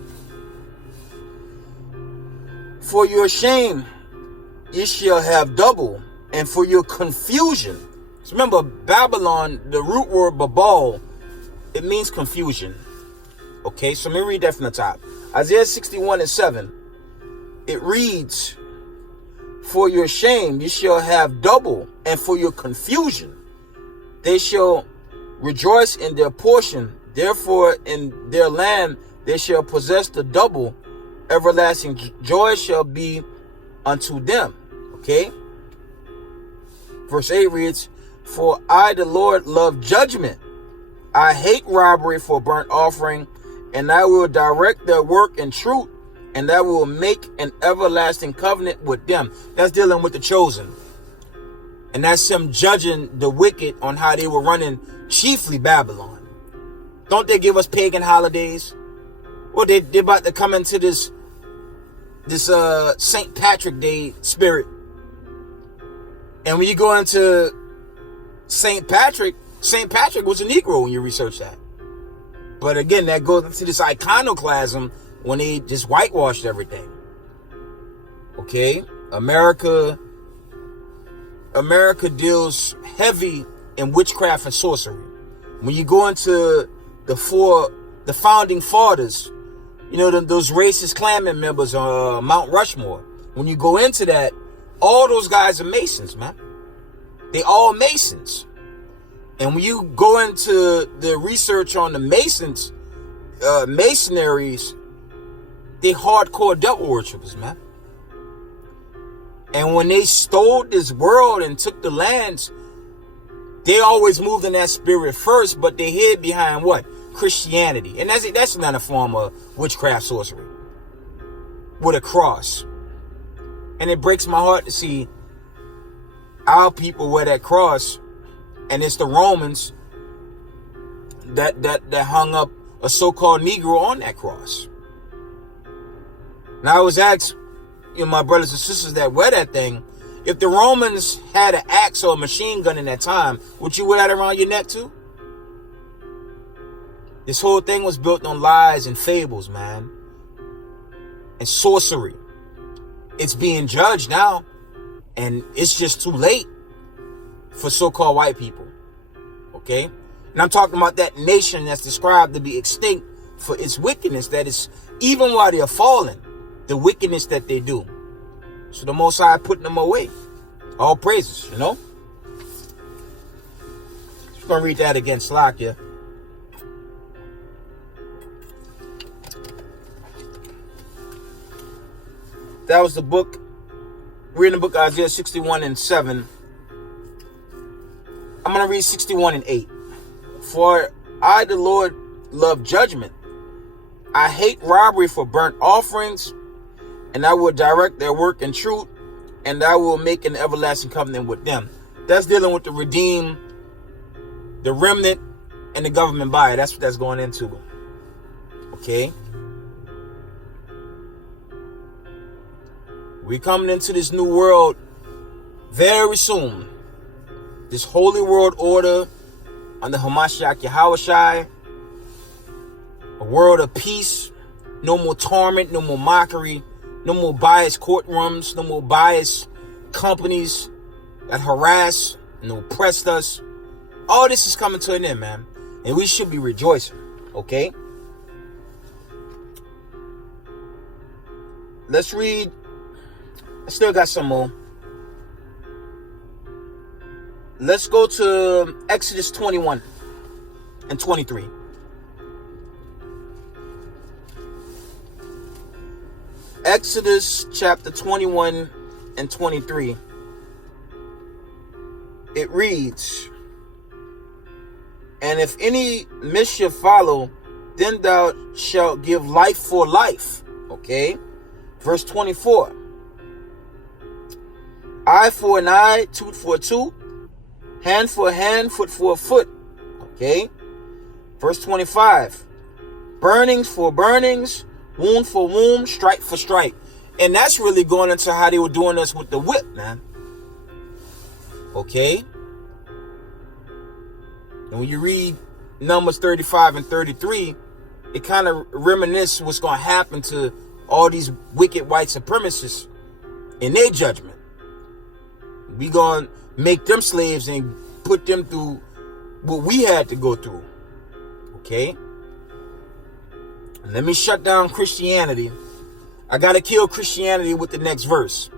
"For your shame ye shall have double, and for your confusion." So remember, Babylon, the root word Babal, it means confusion. Okay, so let me read that from the top. Isaiah 61 and 7. It reads, "For your shame you shall have double, and for your confusion they shall rejoice in their portion. Therefore in their land they shall possess the double. Everlasting joy shall be unto them." Okay. Verse 8 reads, "For I, the Lord, love judgment. I hate robbery for burnt offering, and I will direct their work in truth, and I will make an everlasting covenant with them." That's dealing with the chosen. And that's him judging the wicked on how they were running chiefly Babylon. Don't they give us pagan holidays? Well, they about to come into this St. Patrick Day spirit. And when you go into St. Patrick was a Negro when you research that. But again, that goes into this iconoclasm when they just whitewashed everything. Okay? America deals heavy in witchcraft and sorcery. When you go into the founding fathers, you know, those racist Klanman members on Mount Rushmore, when you go into that, all those guys are Masons, man. They all Masons. And when you go into the research on the Masons, Masonaries, they hardcore devil worshippers, man. And when they stole this world and took the lands, they always moved in that spirit first, but they hid behind what? Christianity. And that's not a form of witchcraft sorcery. With a cross. And it breaks my heart to see our people wear that cross, and it's the Romans that hung up a so-called Negro on that cross. Now I was asked, you know, my brothers and sisters that wear that thing, if the Romans had an axe or a machine gun in that time, would you wear that around your neck too? This whole thing was built on lies and fables, man. And sorcery. It's being judged now. And it's just too late for so-called white people. Okay? And I'm talking about that nation that's described to be extinct for its wickedness. That is, even while they're fallen, the wickedness that they do. So the Most High putting them away. All praises, you know? Just gonna read that again, Slakia. That was the book. We're in the book of Isaiah 61 and 7. I'm going to read 61 and 8. "For I, the Lord, love judgment. I hate robbery for burnt offerings, and I will direct their work in truth, and I will make an everlasting covenant with them." That's dealing with the redeemed, the remnant, and the government buyer. That's what that's going into. Okay? We're coming into this new world very soon. This holy world order under Hamashiach Yahushai. A world of peace. No more torment, no more mockery, no more biased courtrooms, no more biased companies that harass and oppressed us. All this is coming to an end, man. And we should be rejoicing, okay? Let's read. I still got some more. Let's go to Exodus 21 and 23. Exodus chapter 21 and 23. It reads, "And if any mischief follow, then thou shalt give life for life." Okay. Verse 24. "Eye for an eye, tooth for a tooth, hand for a hand, foot for a foot." Okay. Verse 25. Burnings for burnings, wound for wound, stripe for stripe. And that's really going into how they were doing us with the whip, man. Okay? And when you read Numbers 35 and 33, it kind of reminisces what's going to happen to all these wicked white supremacists in their judgment. We going to make them slaves and put them through what we had to go through. Okay? Let me shut down Christianity. I got to kill Christianity with the next verse.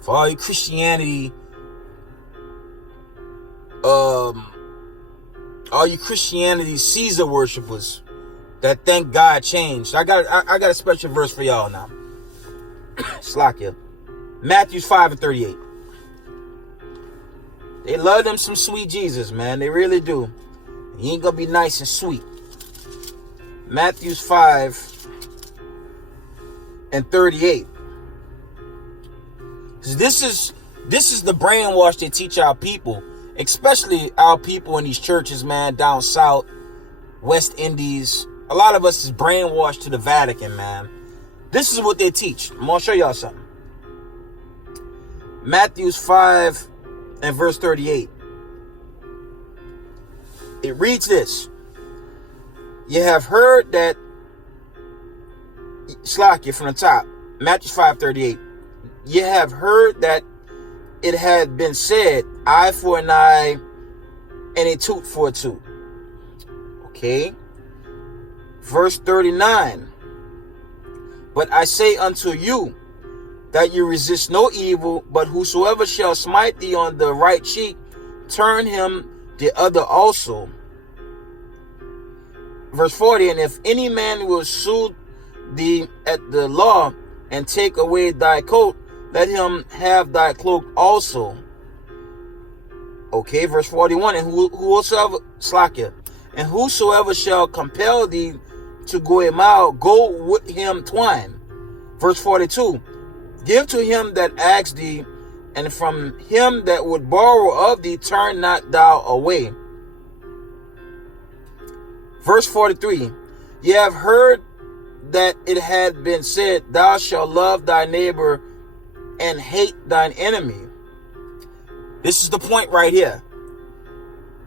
For all you Christianity, Caesar worshipers that thank God changed. I got a special verse for y'all now. Slakia. Matthew 5 and 38. They love them some sweet Jesus, man. They really do. He ain't gonna be nice and sweet. Matthew 5 and 38. This is the brainwash they teach our people, especially our people in these churches, man, down south, West Indies. A lot of us is brainwashed to the Vatican, man. This is what they teach. I'm gonna show y'all something. Matthew 5 and verse 38. It reads this. You have heard that, Slakia from the top, Matthew 5:38. You have heard that it had been said, eye for an eye and a tooth for a tooth. Okay. Verse 39. But I say unto you that you resist no evil, but whosoever shall smite thee on the right cheek, turn him the other also. Verse 40, and if any man will sue thee at the law and take away thy coat, let him have thy cloak also. Okay, verse 41, and whosoever, Slakia, and whosoever shall compel thee to go a mile, go with him twine. Verse 42, give to him that asks thee, and from him that would borrow of thee, turn not thou away. Verse 43, ye have heard that it had been said, thou shalt love thy neighbor and hate thine enemy. This is the point right here.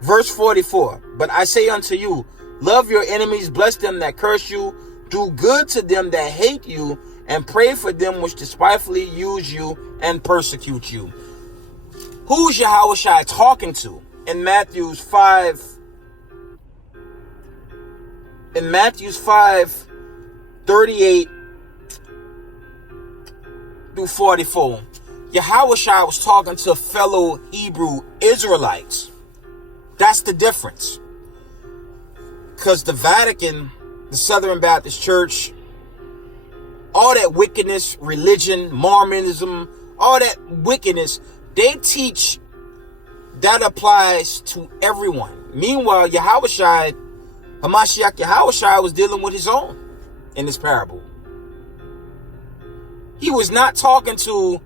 Verse 44, but I say unto you, love your enemies, bless them that curse you, do good to them that hate you, and pray for them which despitefully use you and persecute you. Who's Yahushua talking to? In Matthew 5, in Matthew 5, 38 through 44, Yahushua was talking to fellow Hebrew Israelites. That's the difference. Because the Vatican, the Southern Baptist Church, all that wickedness, religion, Mormonism, all that wickedness, they teach that applies to everyone. Meanwhile, Hamashiach Yahushua was dealing with his own in this parable. He was not talking to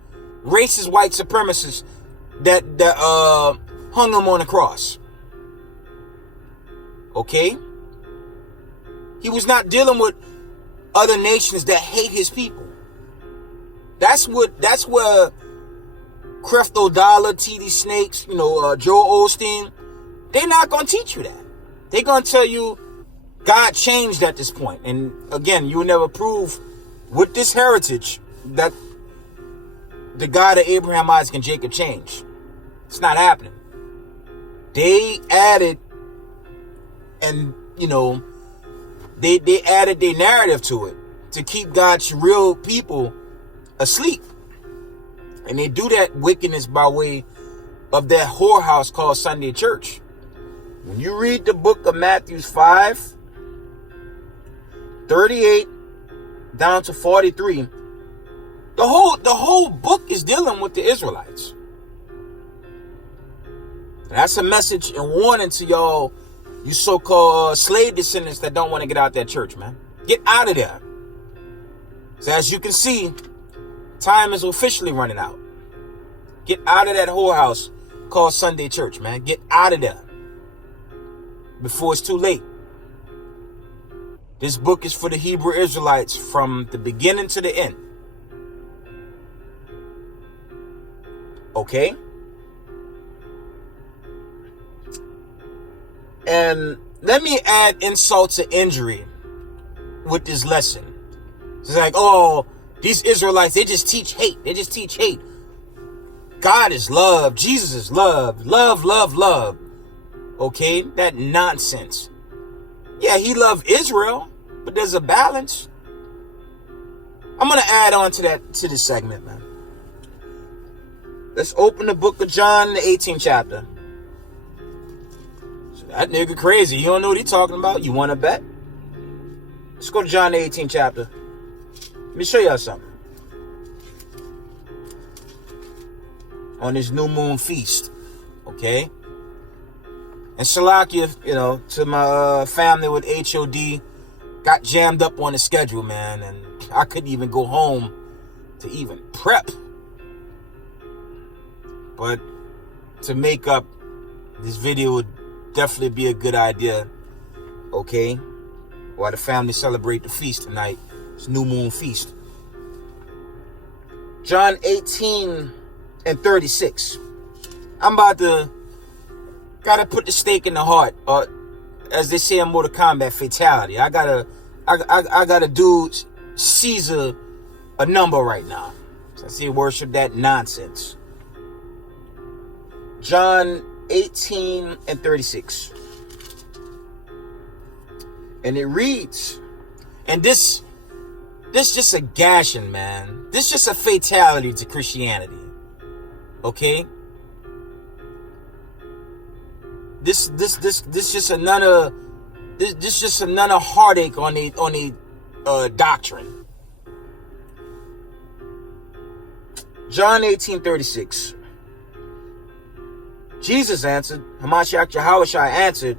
racist white supremacists that hung him on the cross. Okay? He was not dealing with other nations that hate his people. That's where Creflo Dollar, T.D. Snakes, Joel Osteen, they're not going to teach you that. They're going to tell you God changed at this point. And again, you will never prove with this heritage that the God of Abraham, Isaac, and Jacob changed. It's not happening. They added, and they added their narrative to it to keep God's real people asleep. And they do that wickedness by way of that whorehouse called Sunday church. When you read the book of Matthew 5, 38 down to 43, the whole book is dealing with the Israelites. And that's a message and warning to y'all, you so-called slave descendants that don't want to get out that church, man. Get out of there. So as you can see, time is officially running out. Get out of that whorehouse called Sunday church, man. Get out of there before it's too late. This book is for the Hebrew Israelites from the beginning to the end. Okay? And let me add insult to injury with this lesson. It's like, oh, these Israelites, they just teach hate. They just teach hate. God is love. Jesus is love. Love, love, love. Okay? That nonsense. Yeah, he loved Israel, but there's a balance. I'm going to add on to this segment, man. Let's open the book of John, the 18th chapter. So that nigga crazy. You don't know what he's talking about? You want to bet? Let's go to John, the 18th chapter. Let me show y'all something. On this new moon feast. Okay? And Shalakia, to my family with HOD, got jammed up on the schedule, man. And I couldn't even go home to even prep. But to make up, this video would definitely be a good idea. Okay? While the family celebrate the feast tonight. It's new moon feast. John 18 and 36. I'm about to gotta put the stake in the heart, or as they say in Mortal Kombat, fatality. I gotta do Caesar a number right now. So I say worship that nonsense. John 18 and 36. And it reads, and this just a gashing, man. This just a fatality to Christianity. Okay? This just another heartache on the doctrine. John 18:36. Jesus answered, Hamashiach Yahushua answered,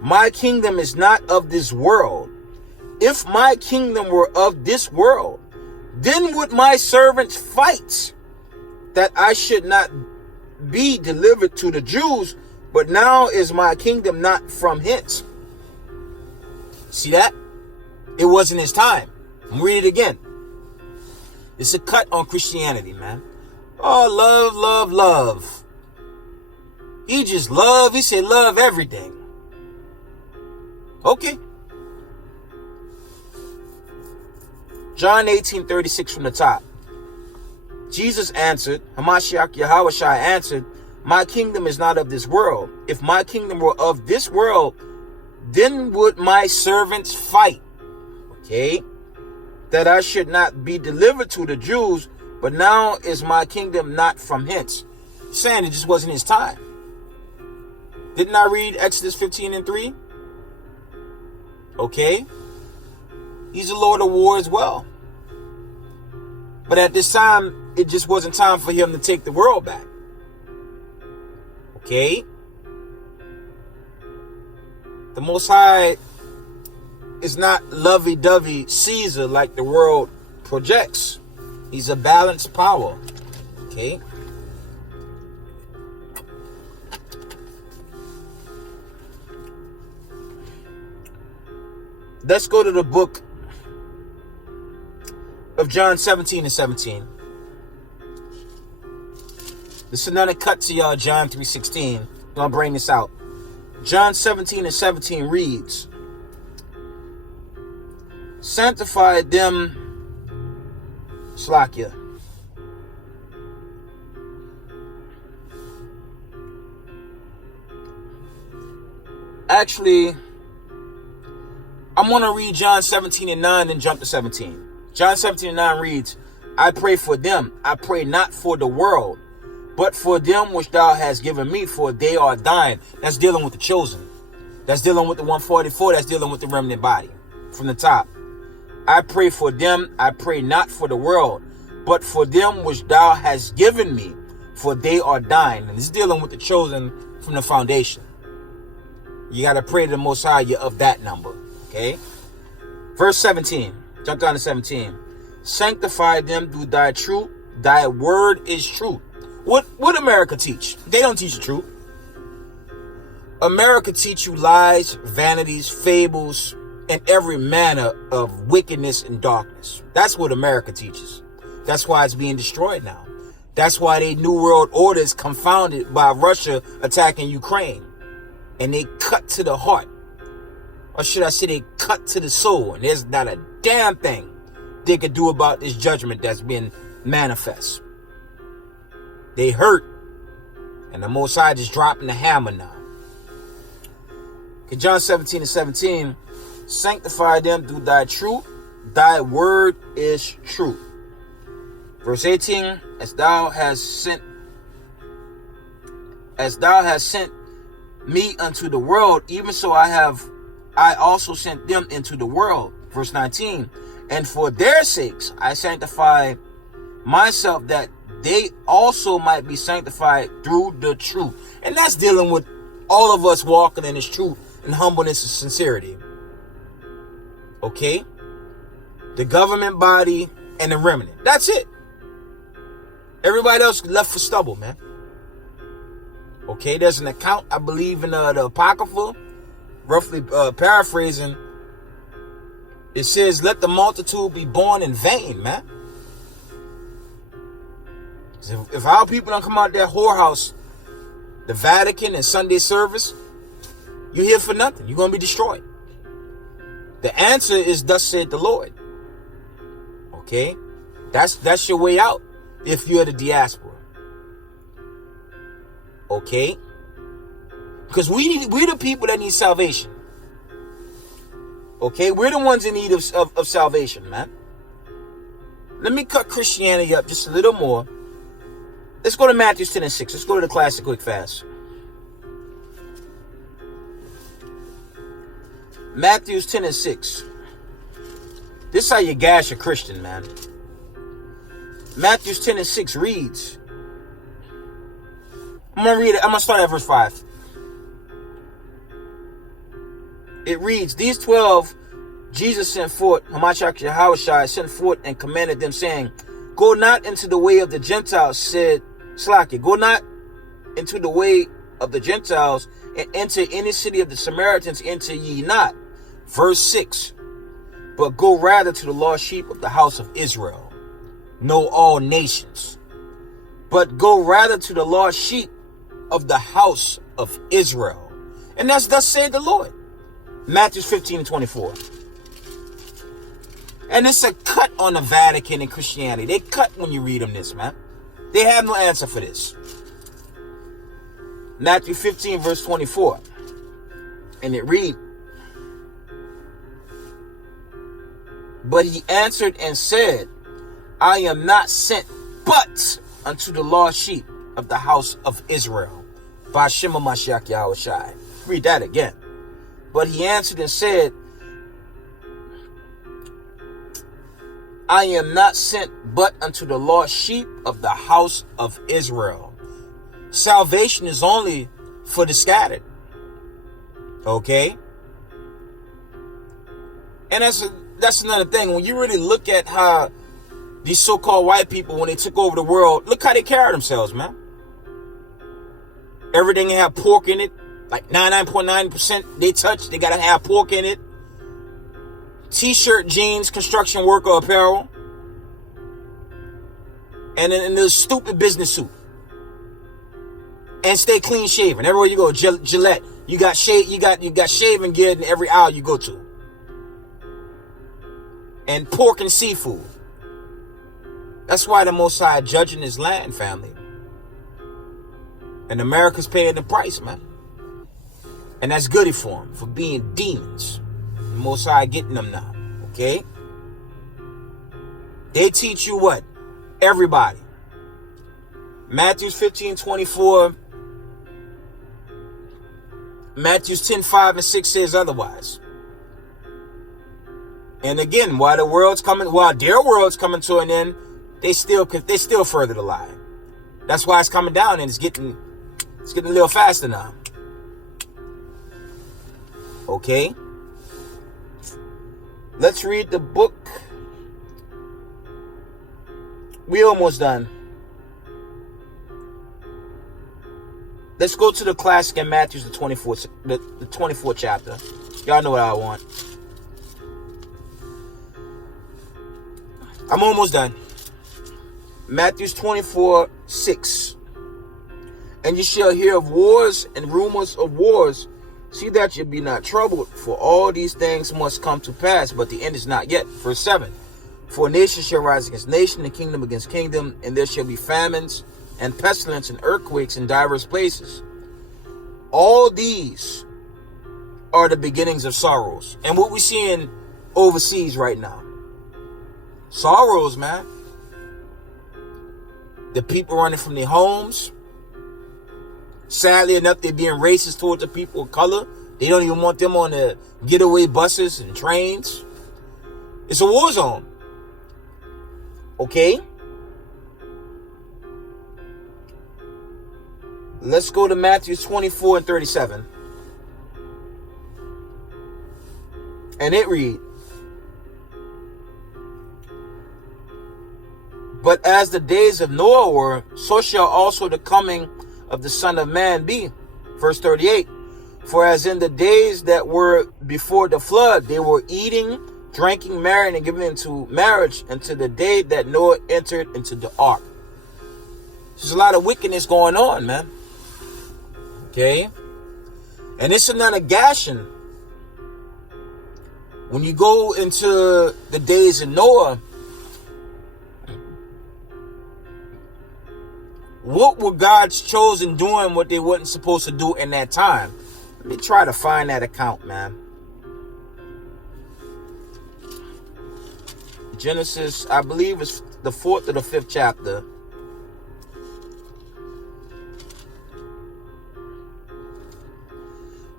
my kingdom is not of this world. If my kingdom were of this world, then would my servants fight, that I should not be delivered to the Jews, but now is my kingdom not from hence. See that? It wasn't his time. Read it again. It's a cut on Christianity, man. Oh, love, love, love. He just love. He said love everything. Okay. John 18:36 from the top. Jesus answered, Hamashiach Yahushua answered, my kingdom is not of this world. If my kingdom were of this world, then would my servants fight. Okay? That I should not be delivered to the Jews, but now is my kingdom not from hence. Saying it just wasn't his time. Didn't I read Exodus 15 and 3? Okay. He's the Lord of war as well. But at this time, it just wasn't time for him to take the world back. Okay? The Most High is not lovey-dovey Caesar like the world projects. He's a balanced power. Okay? Let's go to the book of John 17 and 17. This is another cut to y'all, John 3:16. Gonna bring this out. John 17 and 17 reads, sanctify them, Slakia. Actually, I'm going to read John 17 and 9 and jump to 17. John 17 and 9 reads, I pray for them. I pray not for the world, but for them which thou hast given me, for they are thine. That's dealing with the chosen. That's dealing with the 144. That's dealing with the remnant body from the top. I pray for them. I pray not for the world, but for them which thou hast given me, for they are thine. And it's dealing with the chosen from the foundation. You got to pray to the Most High, you're of that number. Okay? Verse 17. Jump down to 17. Sanctify them through thy truth. Thy word is truth. What America teach? They don't teach the truth. America teach you lies, vanities, fables, and every manner of wickedness and darkness. That's what America teaches. That's why it's being destroyed now. That's why they New World Order is confounded by Russia attacking Ukraine. And they cut to the heart. Or should I say they cut to the soul. And there's not a damn thing they could do about this judgment that's been manifest. They hurt. And the Most High is dropping the hammer now. Okay, John 17:17. Sanctify them through thy truth. Thy word is truth. Verse 18. As thou hast sent me unto the world, even so I also sent them into the world. Verse 19. And for their sakes I sanctify myself, that they also might be sanctified through the truth. And that's dealing with all of us walking in this truth and humbleness and sincerity. Okay? The government body and the remnant. That's it. Everybody else left for stubble, man. Okay, there's an account, I believe, in the Apocrypha, roughly paraphrasing. It says, let the multitude be born in vain, man. If our people don't come out that whorehouse, the Vatican and Sunday service, you're here for nothing. You're going to be destroyed. The answer is, thus said the Lord. Okay? That's your way out if you're the diaspora. Okay? Because we're the people that need salvation. Okay? We're the ones in need of salvation, man. Let me cut Christianity up just a little more. Let's go to Matthew 10:6. Let's go to the classic quick fast. Matthew 10:6. This is how you gash a Christian, man. Matthew 10:6 reads. I'm going to read it. I'm going to start at verse 5. It reads, these 12 Jesus sent forth, Hamashiach Yahushua sent forth and commanded them, saying, go not into the way of the Gentiles, said Slacky. Go not into the way of the Gentiles, and enter any city of the Samaritans, enter ye not. Verse 6. But go rather to the lost sheep of the house of Israel. Know all nations. But go rather to the lost sheep of the house of Israel. And that's thus said the Lord. Matthew 15:24. And it's a cut on the Vatican and Christianity. They cut when you read them this, man. They have no answer for this. Matthew 15 verse 24. And it reads, but he answered and said, I am not sent but unto the lost sheep of the house of Israel. Bashima Mashiach Yahushai. Read that again. But he answered and said, I am not sent but unto the lost sheep of the house of Israel. Salvation is only for the scattered. Okay? And that's another thing. When you really look at how these so-called white people, when they took over the world, look how they carry themselves, man. Everything have pork in it. Like 99.9% they touch, they gotta have pork in it. T-shirt, jeans, construction worker apparel. And then the stupid business suit. And stay clean shaven. Everywhere you go, Gillette. You got shaving gear in every aisle you go to. And pork and seafood. That's why the Most High judging his land, family. And America's paying the price, man. And that's goody for them, for being demons. The Most High getting them now, okay? They teach you what? Everybody. Matthew 15:24. Matthew 10:5 and 6 says otherwise. And again, while their world's coming to an end, they still further the lie. That's why it's coming down, and it's getting a little faster now. Okay? Let's read the book. We almost done. Let's go to the classic in Matthew, the 24th chapter. Y'all know what I want. I'm almost done. Matthew 24:6. And you shall hear of wars and rumors of wars. See that you be not troubled, for all these things must come to pass, but the end is not yet. Verse 7. For nation shall rise against nation, and kingdom against kingdom, and there shall be famines and pestilence and earthquakes in diverse places. All these are the beginnings of sorrows. And what we're seeing overseas right now. Sorrows, man. The people running from their homes. Sadly enough, they're being racist towards the people of color. They don't even want them on the getaway buses and trains. It's a war zone. Okay? Let's go to Matthew 24:37. And it reads, but as the days of Noah were, so shall also the coming of the Son of Man be. Verse 38. For as in the days that were before the flood, they were eating, drinking, marrying, and giving into marriage until the day that Noah entered into the ark. There's a lot of wickedness going on, man. Okay? And it's another negation. When you go into the days of Noah, what were God's chosen doing what they weren't supposed to do in that time? Let me try to find that account, man. Genesis, I believe it's the 4th or the 5th chapter.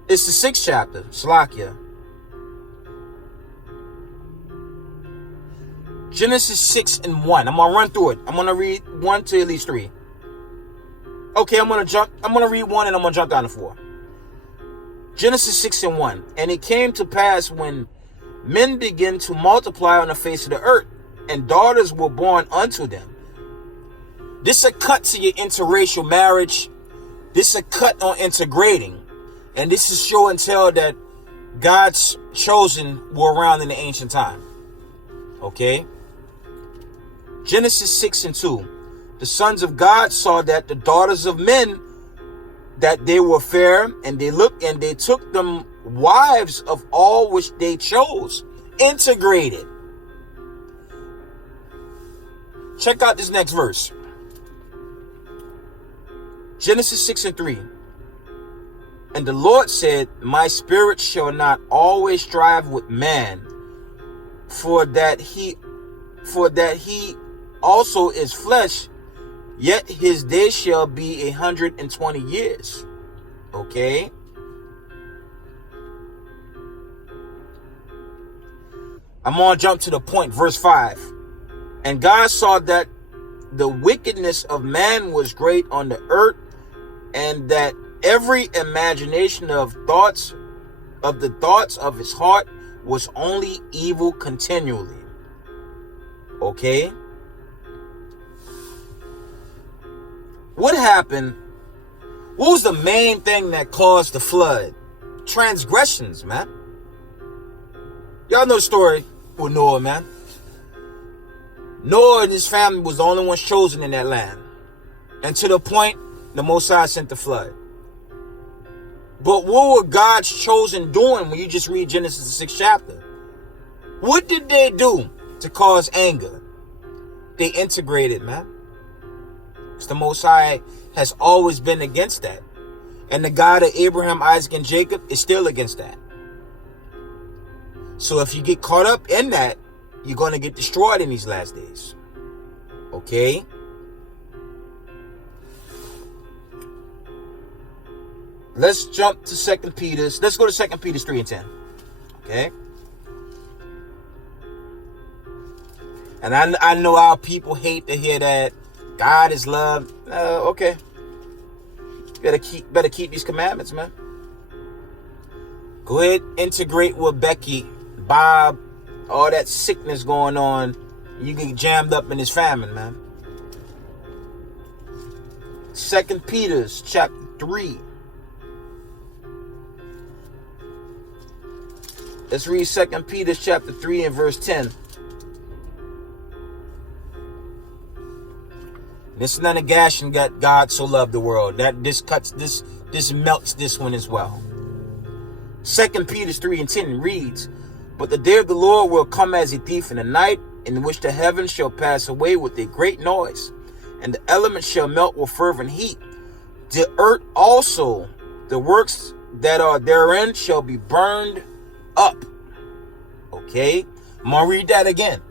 It's the 6th chapter, Slakia. Genesis 6:1. I'm gonna run through it. I'm gonna read 1 to at least 3. Okay, I'm gonna read 1 and I'm gonna jump down to 4. Genesis 6:1. And it came to pass when men began to multiply on the face of the earth, and daughters were born unto them. This is a cut to your interracial marriage. This is a cut on integrating. And this is show and tell that God's chosen were around in the ancient time. Okay? Genesis 6:2. The sons of God saw that the daughters of men, that they were fair, and they looked, and they took them wives of all which they chose. Integrated. Check out this next verse. Genesis 6:3. And the Lord said, my spirit shall not always strive with man, for that he also is flesh, yet his days shall be 120 years. Okay? I'm going to jump to the point, verse 5. And God saw that the wickedness of man was great on the earth, and that every imagination of the thoughts of his heart was only evil continually. Okay? What happened? What was the main thing that caused the flood? Transgressions, man. Y'all know the story with Noah, man. Noah and his family was the only ones chosen in that land. And to the point, the Most High sent the flood. But what were God's chosen doing when you just read Genesis the 6th chapter? What did they do to cause anger? They integrated, man. Because the Most High has always been against that. And the God of Abraham, Isaac, and Jacob is still against that. So if you get caught up in that, you're going to get destroyed in these last days. Okay? Let's jump to 2 Peter's. Let's go to 2 Peter's 3:10. Okay? And I know our people hate to hear that. God is love. Okay. Better keep these commandments, man. Go ahead, integrate with Becky, Bob, all that sickness going on. You get jammed up in this famine, man. 2 Peter's chapter 3. Let's read 2 Peter chapter 3 and verse 10. This non-negation got God so loved the world that this melts this one as well. 2 Peter 3:10 reads, "But the day of the Lord will come as a thief in the night, in which the heavens shall pass away with a great noise, and the elements shall melt with fervent heat. The earth also, the works that are therein shall be burned up." Okay, I'm gonna read that again.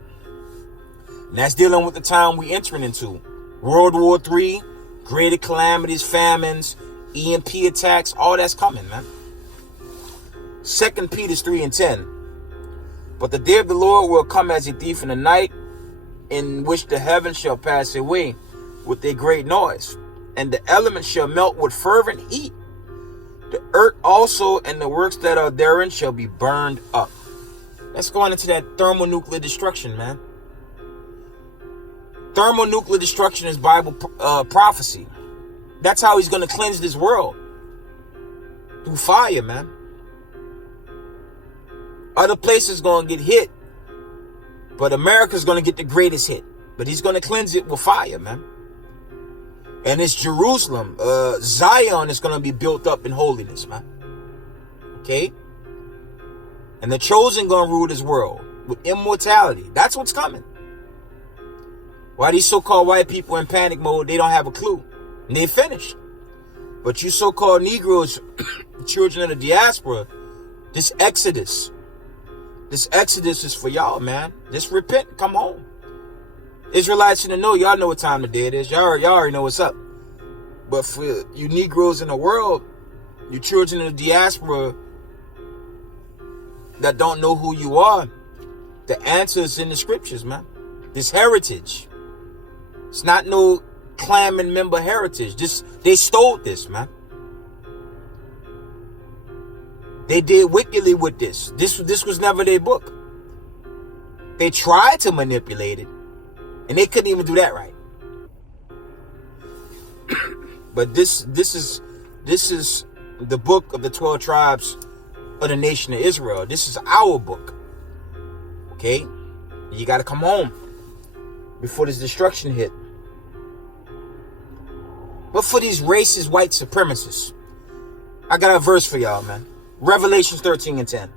And that's dealing with the time we entering into. World War III, greater calamities, famines, EMP attacks, all that's coming, man. 2 Peter 3:10. "But the day of the Lord will come as a thief in the night, in which the heavens shall pass away with a great noise, and the elements shall melt with fervent heat. The earth also and the works that are therein shall be burned up." Let's go on into that thermonuclear destruction, man. Thermonuclear destruction is Bible prophecy. That's how he's going to cleanse this world. Through fire, man. Other places going to get hit, but America's going to get the greatest hit. But he's going to cleanse it with fire, man. And it's Jerusalem. Zion is going to be built up in holiness, man. Okay? And the chosen going to rule this world with immortality. That's what's coming. Why these so-called white people in panic mode, they don't have a clue. And they finished. But you so-called Negroes, children of the diaspora, this exodus is for y'all, man. Just repent, come home. Israelites should know, y'all know what time of day it is. Y'all already know what's up. But for you Negroes in the world, you children of the diaspora that don't know who you are, the answer is in the scriptures, man. This heritage. It's not no clamming member heritage. They stole this, man. They did wickedly with this. This was never their book. They tried to manipulate it, and they couldn't even do that right. But this is the book of the 12 tribes of the nation of Israel. This is our book. Okay? You got to come home before this destruction hit. But for these racist white supremacists, I got a verse for y'all, man. Revelation 13:10.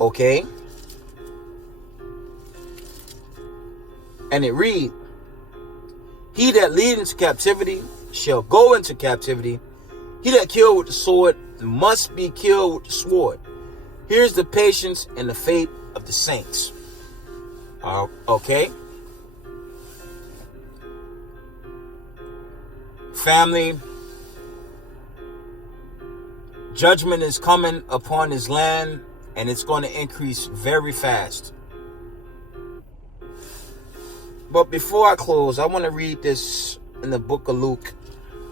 Okay? And it read, "He that lead into captivity shall go into captivity. He that kill with the sword must be killed with the sword. Here's the patience and the faith of the saints." Okay. Family, judgment is coming upon his land, and it's going to increase very fast. But before I close, I want to read this in the book of Luke.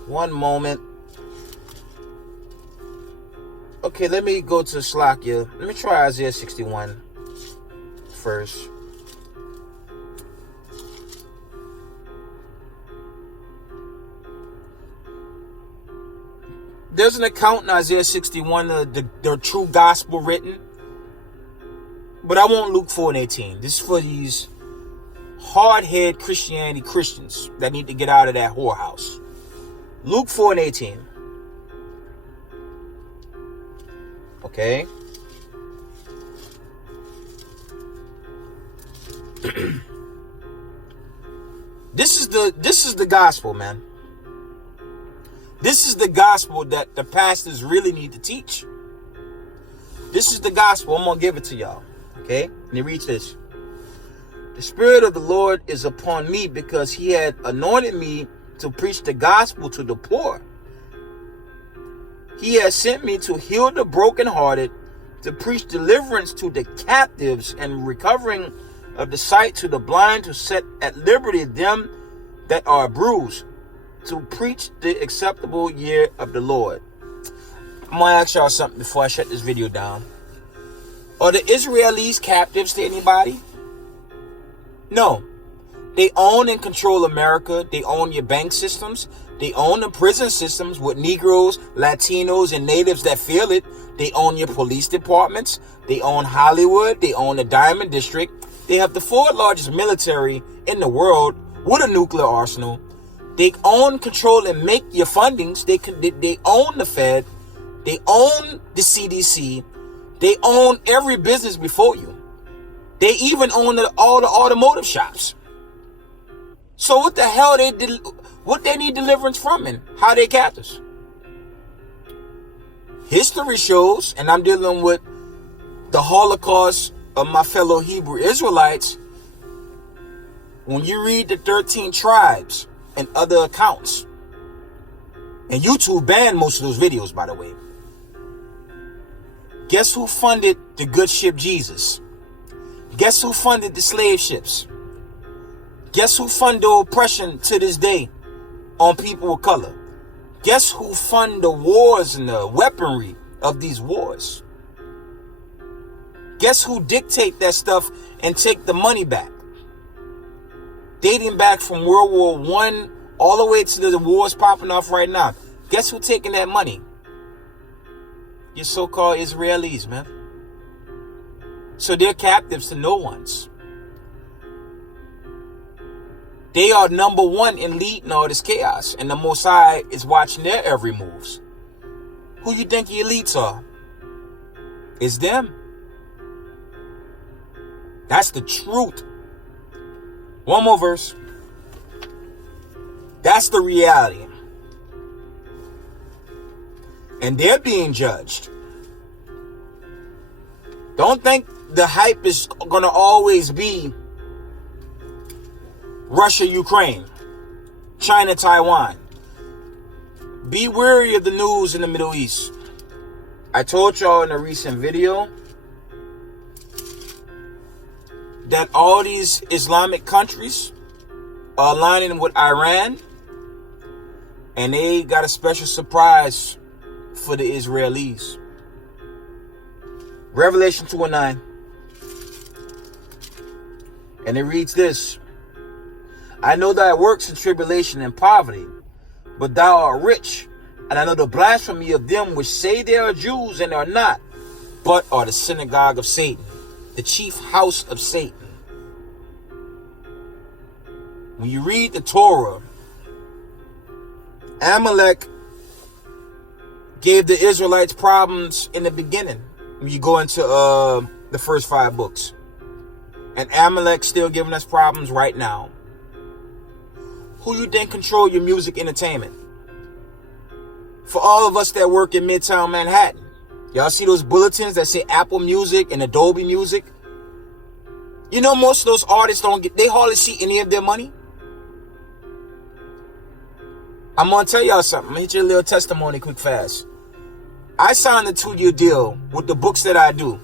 One moment. Okay, let me go to Slakia. Let me try Isaiah 61 first. There's an account in Isaiah 61, the true gospel written. But I want Luke 4:18. This is for these hard-headed Christians that need to get out of that whorehouse. Luke 4:18. Okay. This is the gospel, man. This is the gospel that the pastors really need to teach. This is the gospel. I'm going to give it to y'all. Okay? And it reads this. "The Spirit of the Lord is upon me, because he had anointed me to preach the gospel to the poor. He has sent me to heal the brokenhearted, to preach deliverance to the captives, and recovering of the sight to the blind, to set at liberty them that are bruised, to preach the acceptable year of the Lord." I'm going to ask y'all something before I shut this video down. Are the Israelis captives to anybody? No. They own and control America. They own your bank systems. They own the prison systems with Negroes, Latinos, and natives that feel it. They own your police departments. They own Hollywood. They own the Diamond District. They have the fourth largest military in the world with a nuclear arsenal. They own, control, and make your fundings. They own the Fed. They own the CDC. They own every business before you. They even own all the automotive shops. So what the hell what they need deliverance from, and how they captors? History shows, and I'm dealing with the Holocaust of my fellow Hebrew Israelites. When you read the 13 tribes and other accounts, and YouTube banned most of those videos, by the way. Guess who funded the good ship Jesus? Guess who funded the slave ships? Guess who funded the oppression to this day on people of color? Guess who funded the wars and the weaponry of these wars? Guess who dictate that stuff and take the money back? Dating back from World War I all the way to the wars popping off right now. Guess who taking that money? Your so-called Israelis, man. So they're captives to no ones. They are number one in leading all this chaos, and the Most High is watching their every moves. Who you think the elites are? It's them. That's the truth. One more verse. That's the reality. And they're being judged. Don't think the hype is going to always be Russia, Ukraine, China, Taiwan. Be wary of the news in the Middle East. I told y'all in a recent video that all these Islamic countries are aligning with Iran, and they got a special surprise for the Israelis. Revelation 2:9. And it reads this: I know thy works in tribulation and poverty, but thou art rich. And I know the blasphemy of them which say they are Jews and are not, but are the synagogue of Satan, the chief house of Satan. When you read the Torah, Amalek gave the Israelites problems in the beginning. When you go into the first 5 books. And Amalek's still giving us problems right now. Who you think control your music entertainment? For all of us that work in Midtown Manhattan, y'all see those bulletins that say Apple Music and Adobe Music? You know most of those artists they hardly see any of their money. I'm going to tell y'all something. I'm going to hit you a little testimony quick fast. I signed a 2-year deal with the books that I do.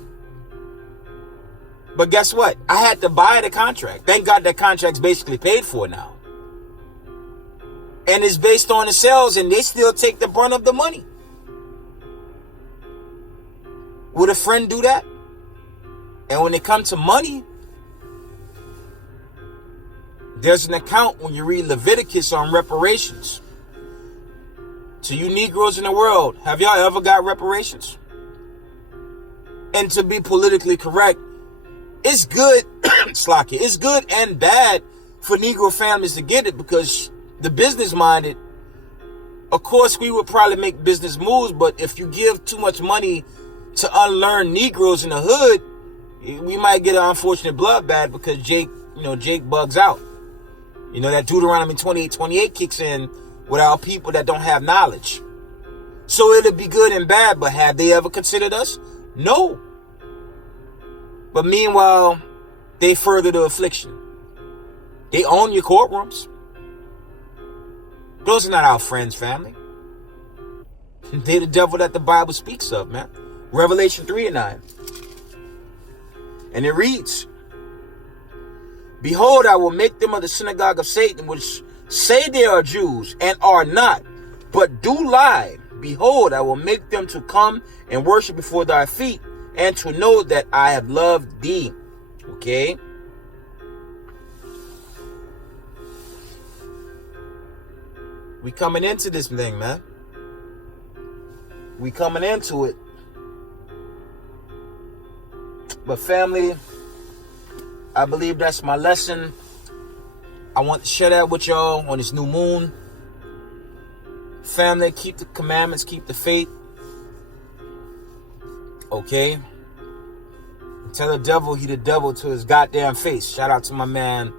But guess what? I had to buy the contract. Thank God that contract's basically paid for now. And it's based on the sales, and they still take the brunt of the money. Would a friend do that? And when it comes to money, there's an account when you read Leviticus on reparations. To you Negroes in the world, have y'all ever got reparations? And to be politically correct, it's good, Slacky, it's good and bad for Negro families to get it, because the business minded, of course, we would probably make business moves, but if you give too much money to unlearn Negroes in the hood, we might get an unfortunate bloodbath, because Jake bugs out. You know, that Deuteronomy 28:28 kicks in without people that don't have knowledge. So it'll be good and bad, but have they ever considered us? No. But meanwhile, they further the affliction. They own your courtrooms. Those are not our friends, family. They're the devil that the Bible speaks of, man. Revelation 3:9. And it reads, Behold, I will make them of the synagogue of Satan, which say they are Jews and are not, but do lie. Behold, I will make them to come and worship before thy feet, and to know that I have loved thee. Okay? We coming into this thing, man. We coming into it. But family, I believe that's my lesson. I want to share that with y'all on this new moon. Family, keep the commandments, keep the faith. Okay? Tell the devil he the devil to his goddamn face. Shout out to my man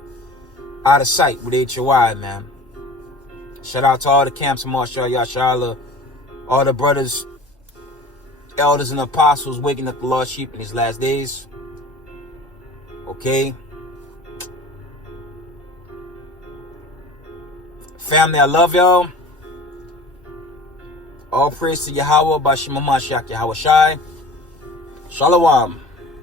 Out of Sight with HOI, man. Shout out to all the camps of Marshall Yashala, all the brothers, elders, and apostles waking up the lost sheep in these last days. Okay? Family, I love y'all. All praise to Yahweh, Bashim Mashiach, Yahweh Shai. Shalom.